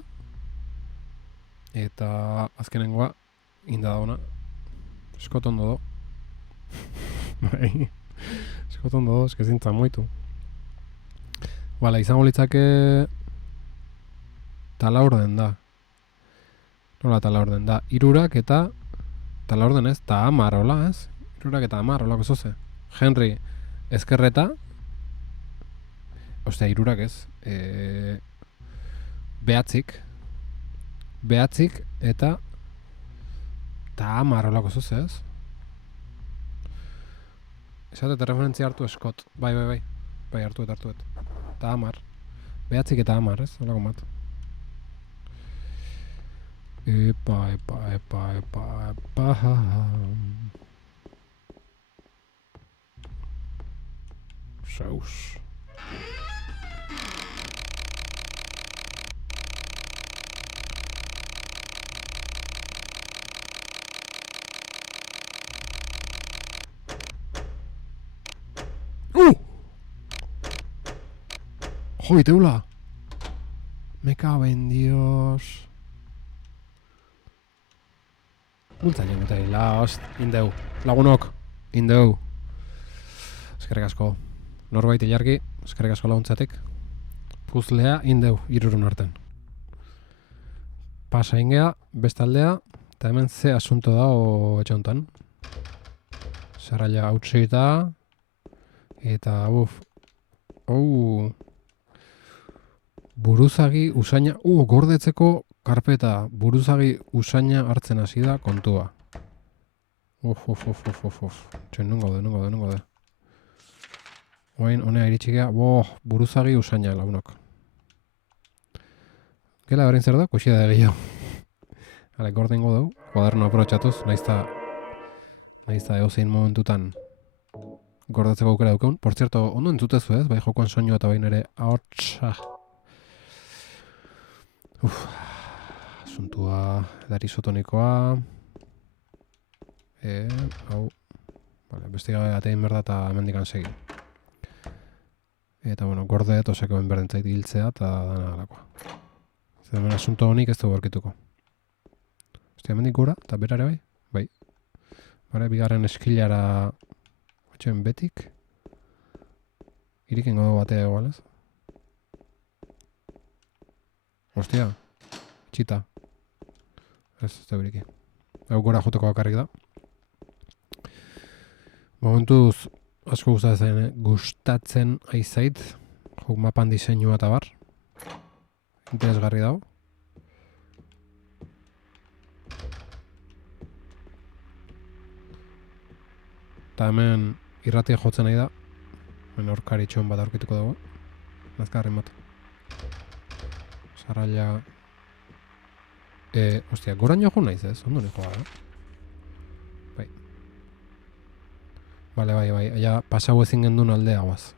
Eta azkenengoa inda dauna. Eskotondo do. Bai. Eskotondo do, eskezintza moitu. Bala, izango litzake tala orden da. Nola tala orden da. Irurak eta tala orden ez, ta amar, hola ez? Irurak eta amar, holako zoze. Henry, ezkerreta. Ostea, irurak ez. Behatzik eta amar, holako zoze ez? Esatet referentzia hartu eskot. Bai, hartuet. Ta amar. Behatzik eta amar, ez? Holako mat. Epa. Saus. ¡Joder, teula! Me cago en Dios. Multzaino eta hilaost, indeu. Lagunok, indeu. Eskerrik asko. Norbait ilargi, eskerrik asko laguntzatik. Puzlea, indeu, irurun arten. Pasa ingea, bestaldea, eta hemen ze asunto da o etxontan. Zerraila hautsita, eta buruzagi usaina, gordetzeko karpeta, buruzagi usaina hartzen hasi da kontua. Txoin, nungo de. Oain, honea iritsik buruzagi usaina lagunok. Gela berin zer da, kuxia da gehiago. Hale, gordengo dugu, kuaderno aprotxatuz, naizta egozein momentutan gordetzeko aukera dukeun. Por cierto, ondo entzutezu ez, bai jokoan soinua eta bain ere ahotsa. Asuntua, edari isotonikoa. Hau. Vale, bestiga atein berda eta hemendikan segi. Eta, bueno, gorde tosekoen berdentzait hiltzea eta dana alakoa. Zer hemen asunto honik ez dugu aurkituko. Ostia, hemendik gora, eta berare bai? Bai. Bara, bigarren eskilara atxoen betik. Irikengo dugu batea egoal ez? Ostia, txita. Ez da biriki. Hau gora joteko bakarrik da. Momentuz asko gustatzen aizait. Jok mapan diseinua eta bar. Interesgarri dago. Eta hemen irratia jotzen nahi da. Hemen orkari txon bat aurkituko dago. Nazkarren bat. Sarraila... Ostia, goraino jo naiz ez? Ondo ni joa, Bai. Bale, bai. Ja, pasau ezin gendun aldea guaz.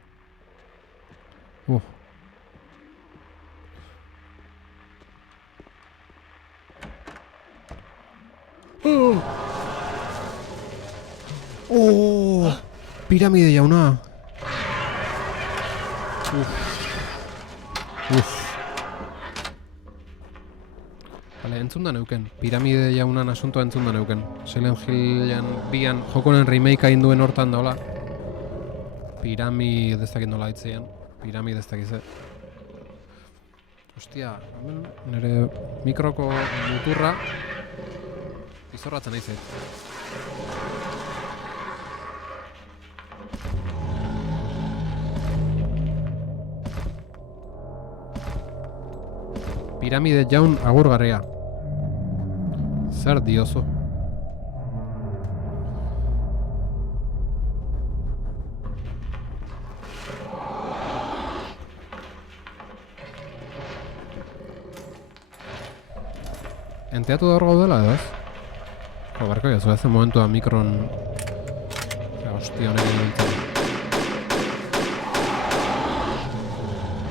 Piramide jauna. Bale, entzun da neuken. Piramide jaunan asuntoa entzun da neuken. Silent Hillen bian jokonen remake induen hortan daola. Piramide ez dakit nola hitzean. Piramide ez dakize. Ostia, hemen nire mikroko muturra izorratzen naizet. Piramide jaun agurgarria. Zer diozu? Enteatu da hor gaudela edo ez? Barko jazu ez momentua mikron... Hostia, honek egin.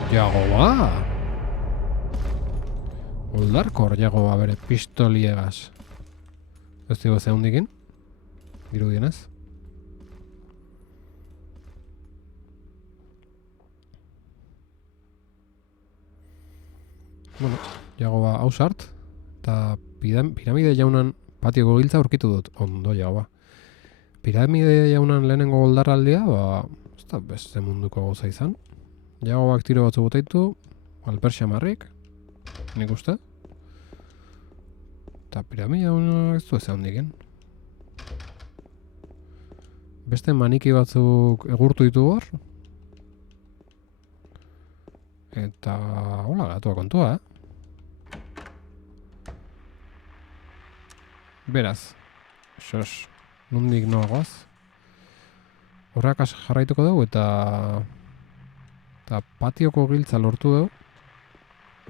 Jagoa! Oldarkor jagoa bere pistoliegaz. Ez dugu ze hundikin? Dirudienez. Bueno, jagoa hau sart. Eta piramide jaunan patioko giltza aurkitu dut. Ondo jagoa. Piramide jaunan lehenengo goldarraldia, ez da beste munduko goza izan. Jagoak tiro batzu botaitu, alper xamarrik, nik uste. Eta piramide jaunak ez du ez handiken. Beste maniki batzuk egurtu ditu hor. Eta hola gatua kontua, Beraz, sos, nondik noagoaz. Horrak jarraituko dugu eta patioko giltza lortu dugu.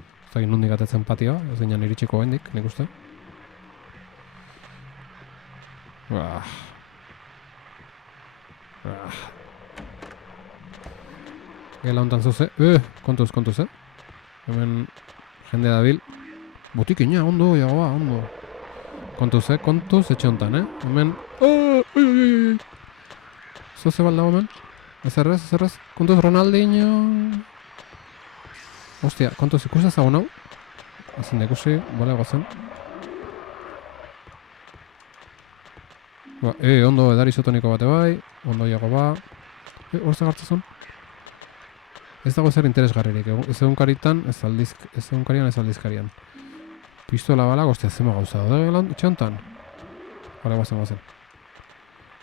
Ez da nondik atetzen patioa, ez dinan iritsiko hendik, nik uste. Gela hontan zuze, kontuz, Hemen jende dabil. Botikina, ondo, jagoa, ondo. Kontuz, etxe hontan, Hemen... Zuze baldago hemen? Ezerrez. Kontuz, Ronaldinho... Ostia, kontuz, ikusi ezagun hau? Azin ikusi, bale gozen. Ondo, edari isotoniko bate bai. Ondo jago ba. Horzen gartzazun? Ez dago zer interesgarririk. Ez egunkarian, ez aldizkarian. Pistola bala, ostia, zema gauza daude lan itxe honetan? Bale, guazen.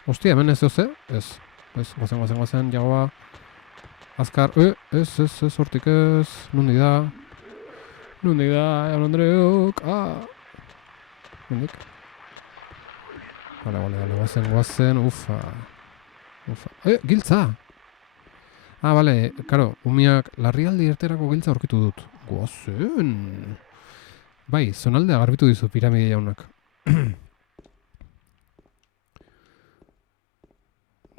Ostia, hemen ez doze? Ez, guazen, jagoa. Azkar, ez, hortik ez. Nundi da, Jaun Andreok, Nundik? Bale, guazen, ufa. Giltza! Bale, karo, umiak larrialdi erterako giltza aurkitu dut. Guazen! Bai, zonaldea garbitu dizu piramide jaunak.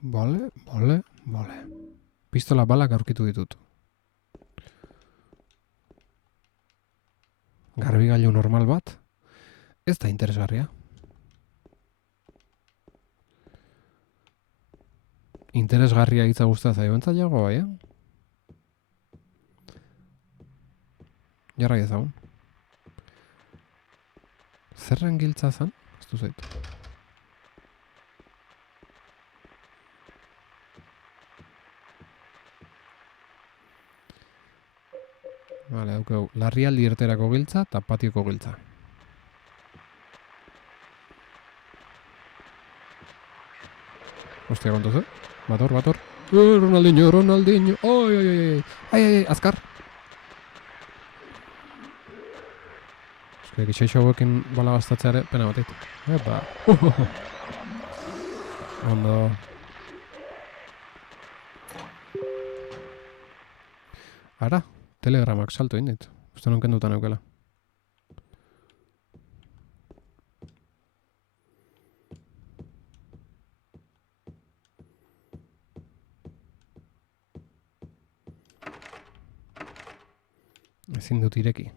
Bale. Pistola balak aurkitu ditut. Garbigailu normal bat. Ez da interesgarria. Interesgarria hitza guztia zaio bentzat jago bai, Jarrai ezagun. Zerren giltza zen? Ez du zait. Vale, daukeu. Larrialdi erterako giltza eta patioko giltza. Ostia, kontuz, Bator. Ronaldinho. Ai, azkar. Gitxeixo hauekin bala gastatzea ere, pena bateit. Epa. Ondo. Ara, telegramak salto indit. Uste non kendutan eukela. Ezin dut ireki.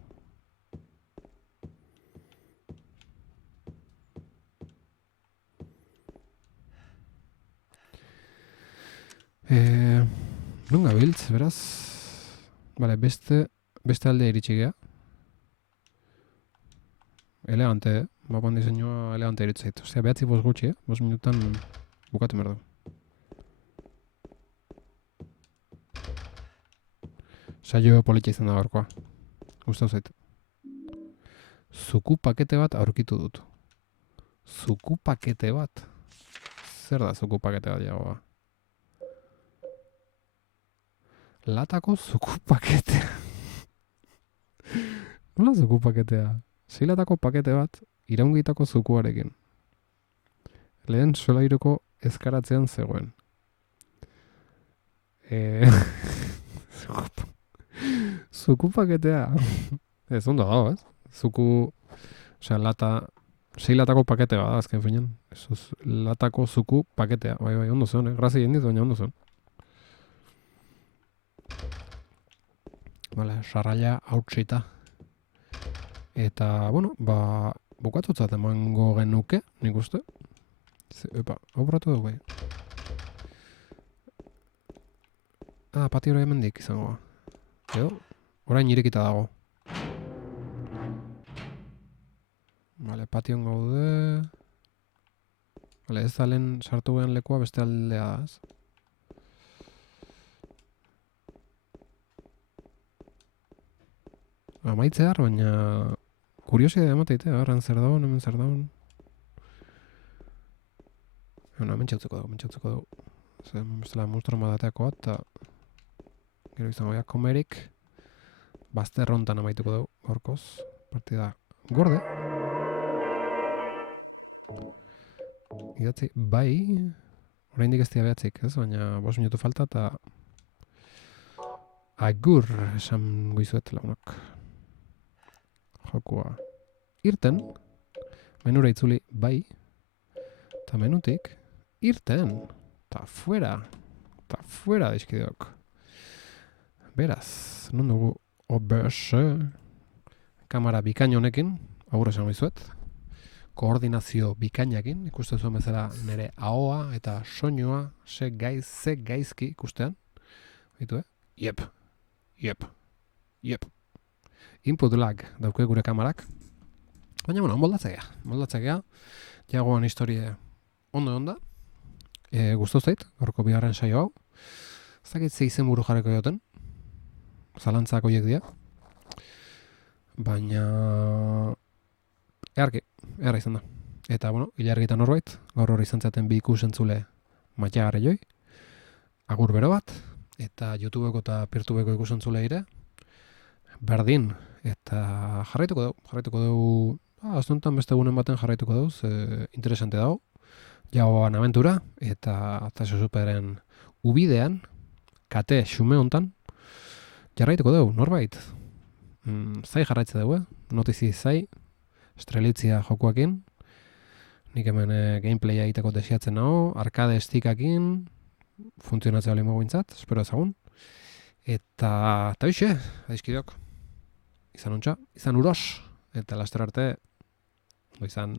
Nun gabiltz, beraz? Bale, beste alde iritsi gea. Elegante, Mapan diseinua elegante iritzait. Ostia, behatzi bost gutxi, 5 minutan bukatu merdu. Saio politia izan da gaurkoa. Gustau zait. Zuku pakete bat aurkitu dut. Zuku pakete bat? Zer da zuku pakete bat jagoa? Latako zuku pakete. Nola zuku paketea? 6 latako pakete bat, iraungitako zukuarekin. Lehen solairuko ezkaratzean zegoen. Zuku paketea. Ez ondo dago, ez? Zuku, osea, 6 latako pakete bat, azken finean. Latako zuku paketea. Bai, ondo zen, Grazi jendiz, baina ondo zen. Vale, sarraila hautsita. Eta, bueno, bukatutzat emango genuke, nik uste. Epa, hau borratu dugu bai. Patio hori hemendik izango. Orain irekita dago. Vale, patioan gaude. Vale, ez da lehen sartu gehan lekua beste aldea da, ez? Amaitzear, baina kuriosia da emateite, hemen zer daun, hemen zer daun. Hemen txautzeko dugu. Zer, bestela monstro madateako bat, eta gero izango ja komerik. Bazterrontan amaituko dugu, gorkoz. Partida gorde. Idatzi, bai, oraindik ez dira behatzik, ez? Baina 5 minutu falta, eta agur esan goizuet launok. Jokua irten, menura itzuli bai, eta menutik irten, eta fuera dizkideok. Beraz, non dugu obese, kamera bikain honekin, agur esan goizuet, koordinazio bikainakin, ikusten zuen bezala nire ahoa eta soinua, ze gaizki ikustean, bitu, Yep. Input lag dauke gure kamarak. Baina, bueno, moldatzea. Jagoan historia ondo. Guztu zait, gaurko bigarren saio hau. Zakit ze izen buru jarreko joten. Zalantzak horiek dira. Baina Eharra izan da. Eta, bueno, ilargitan horbait, gaur hori izan zaten bi ikusentzule matxagarri joi. Agur bero bat, eta YouTubeko eta Peertubeko ikusentzule ere. Berdin, eta jarraituko dugu, aztuntan beste egunen baten jarraituko dugu, interesante dago. Jagoan aventura, eta Taso Superen ubidean, kate xume hontan, jarraituko dugu, norbait. Zai jarraitze dugu, notizi zai, estrelitzia jokuakin, nik hemen gameplaya egiteko desiatzen nago, arkade stikakin, funtzionatzea olimo bintzat, espero ezagun. Eta hoxe, aizkideok, izan ontsa, izan uros, eta laster arte, izan.